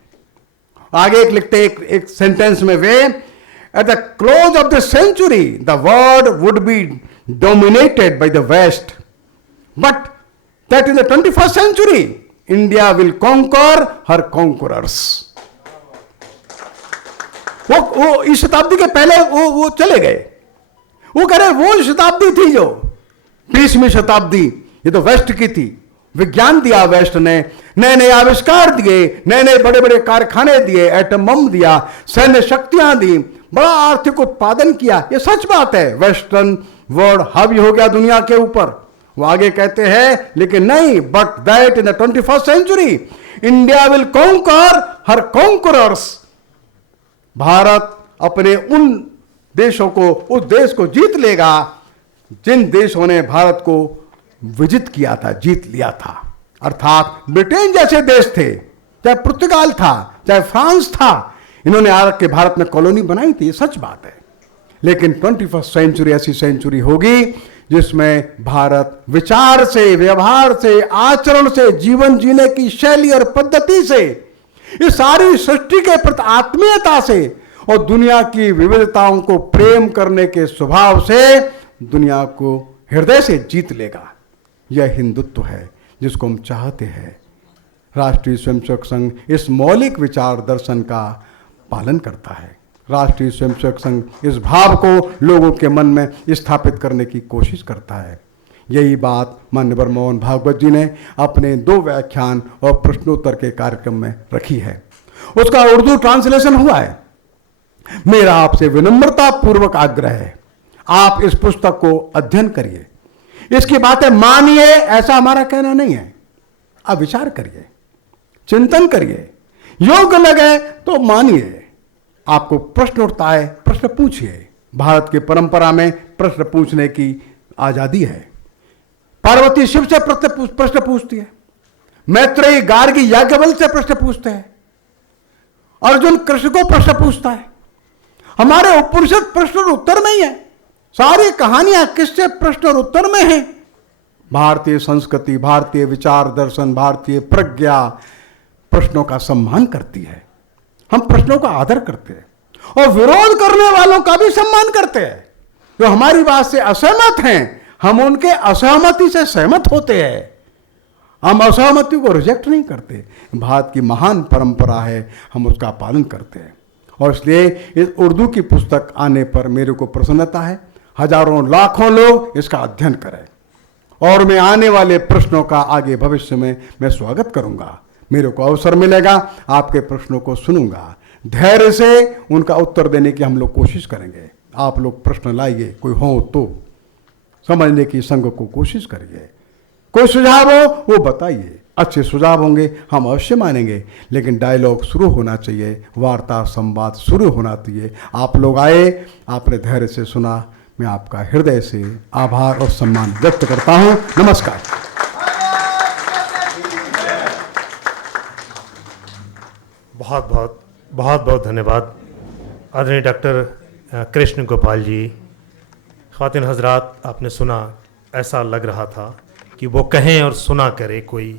आगे एक लिखते एक सेंटेंस में वे, at the close of the century the world would be dominated by the West, but that in the 21st century India will conquer her conquerors. वो इस शताब्दी के पहले वो चले गए, वो कह रहे वो शताब्दी थी जो 20वीं शताब्दी, ये तो वेस्ट की थी। विज्ञान दिया वेस्ट ने, नए नए आविष्कार दिए, नए नए बड़े बड़े कारखाने दिए, एटम बम दिया, सैन्य शक्तियां दी, बड़ा आर्थिक उत्पादन किया। ये सच बात है, वेस्टर्न वर्ल्ड हावी हो गया दुनिया के ऊपर। वो आगे कहते हैं लेकिन नहीं, but that in the 21st century India will conquer her conquerors. Bharat अपने उन देशों को, उस देश को जीत लेगा जिन देशों ने भारत को विजित किया था, जीत लिया था। अर्थात ब्रिटेन जैसे देश थे, चाहे पुर्तगाल था, चाहे फ्रांस था, इन्होंने आके भारत में कॉलोनी बनाई थी, सच बात है। लेकिन 21st century ऐसी सेंचुरी होगी जिसमें भारत विचार से, व्यवहार से, आचरण से, जीवन जीने की शैली और पद्धति से, इस सारी सृष्टि के प्रति आत्मीयता से और दुनिया की विविधताओं को प्रेम करने के स्वभाव से दुनिया को हृदय से जीत लेगा। यह हिंदुत्व है जिसको हम चाहते हैं। राष्ट्रीय स्वयंसेवक संघ इस मौलिक विचार दर्शन का पालन करता है। राष्ट्रीय स्वयंसेवक संघ इस भाव को लोगों के मन में स्थापित करने की कोशिश करता है। यही बात माननीय मोहन भागवत जी ने अपने 2 व्याख्यान और प्रश्नोत्तर के कार्यक्रम में रखी है। उसका उर्दू ट्रांसलेशन हुआ है। मेरा आपसे विनम्रता पूर्वक आग्रह है, आप इस पुस्तक को अध्ययन करिए, इसकी बातें मानिए, ऐसा हमारा कहना नहीं है। आप विचार करिए, चिंतन करिए, योग्य लगे तो मानिए। आपको प्रश्न उठता है, प्रश्न पूछिए। भारत की परंपरा में प्रश्न पूछने की आजादी है। पार्वती शिव से प्रश्न पूछती है, मैत्रेयी गार्गी याज्ञवल्क्य से प्रश्न पूछते हैं, अर्जुन कृष्ण को प्रश्न पूछता है। हमारे उपनिषद प्रश्न और उत्तर में ही है, सारी कहानियां किससे प्रश्न और उत्तर में हैं। भारतीय संस्कृति, भारतीय विचार दर्शन, भारतीय प्रज्ञा प्रश्नों का सम्मान करती है। हम प्रश्नों का आदर करते हैं और विरोध करने वालों का भी सम्मान करते हैं। जो हमारी बात से असहमत हैं, हम उनके असहमति से सहमत होते हैं। हम असहमति को रिजेक्ट नहीं करते। भारत की महान परंपरा है, हम उसका पालन करते हैं। और इसलिए इस उर्दू की पुस्तक आने पर मेरे को प्रसन्नता है। हजारों लाखों लोग इसका अध्ययन करें और मैं आने वाले प्रश्नों का आगे भविष्य में मैं स्वागत करूंगा। मेरे को अवसर मिलेगा, आपके प्रश्नों को सुनूंगा, धैर्य से उनका उत्तर देने की हम लोग कोशिश करेंगे। आप लोग प्रश्न लाइए, कोई हो तो समझने की संघ को कोशिश करिए। कोई सुझाव हो वो बताइए, अच्छे सुझाव होंगे हम अवश्य मानेंगे। लेकिन डायलॉग शुरू होना चाहिए, वार्ता संवाद शुरू होना चाहिए। आप लोग आए, आपने धैर्य से सुना, मैं आपका हृदय से आभार और सम्मान व्यक्त करता हूं। नमस्कार। बहुत बहुत धन्यवाद आदरणीय डॉक्टर कृष्ण गोपाल जी। ख़वातीन हजरात, आपने सुना, ऐसा लग रहा था कि वो कहें और सुना करे कोई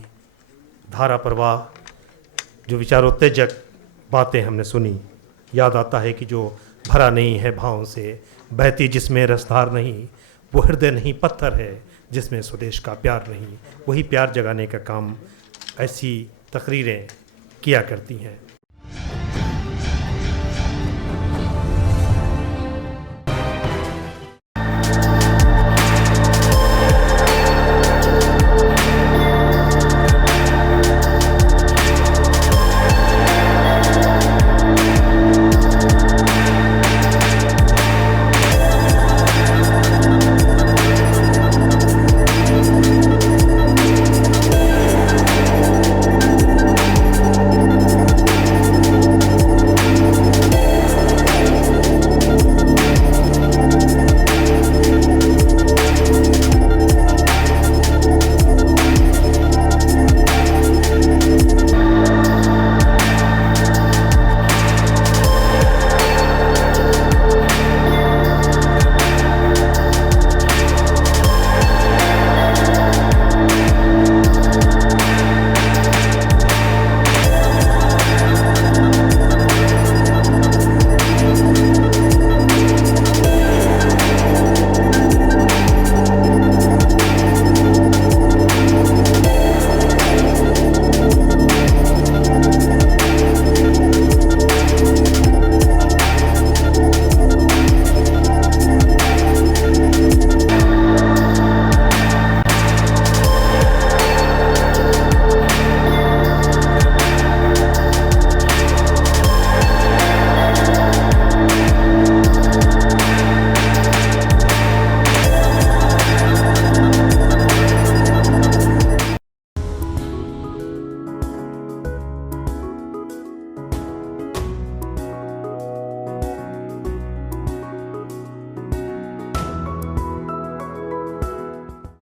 धारा प्रवाह, जो विचारोत्तेजक बातें हमने सुनी। याद आता है कि जो भरा नहीं है भावों से, बहती जिसमें रसधार नहीं, वो हृदय नहीं पत्थर है जिसमें स्वदेश का प्यार नहीं। वही प्यार जगाने का काम ऐसी तकरीरें किया करती हैं।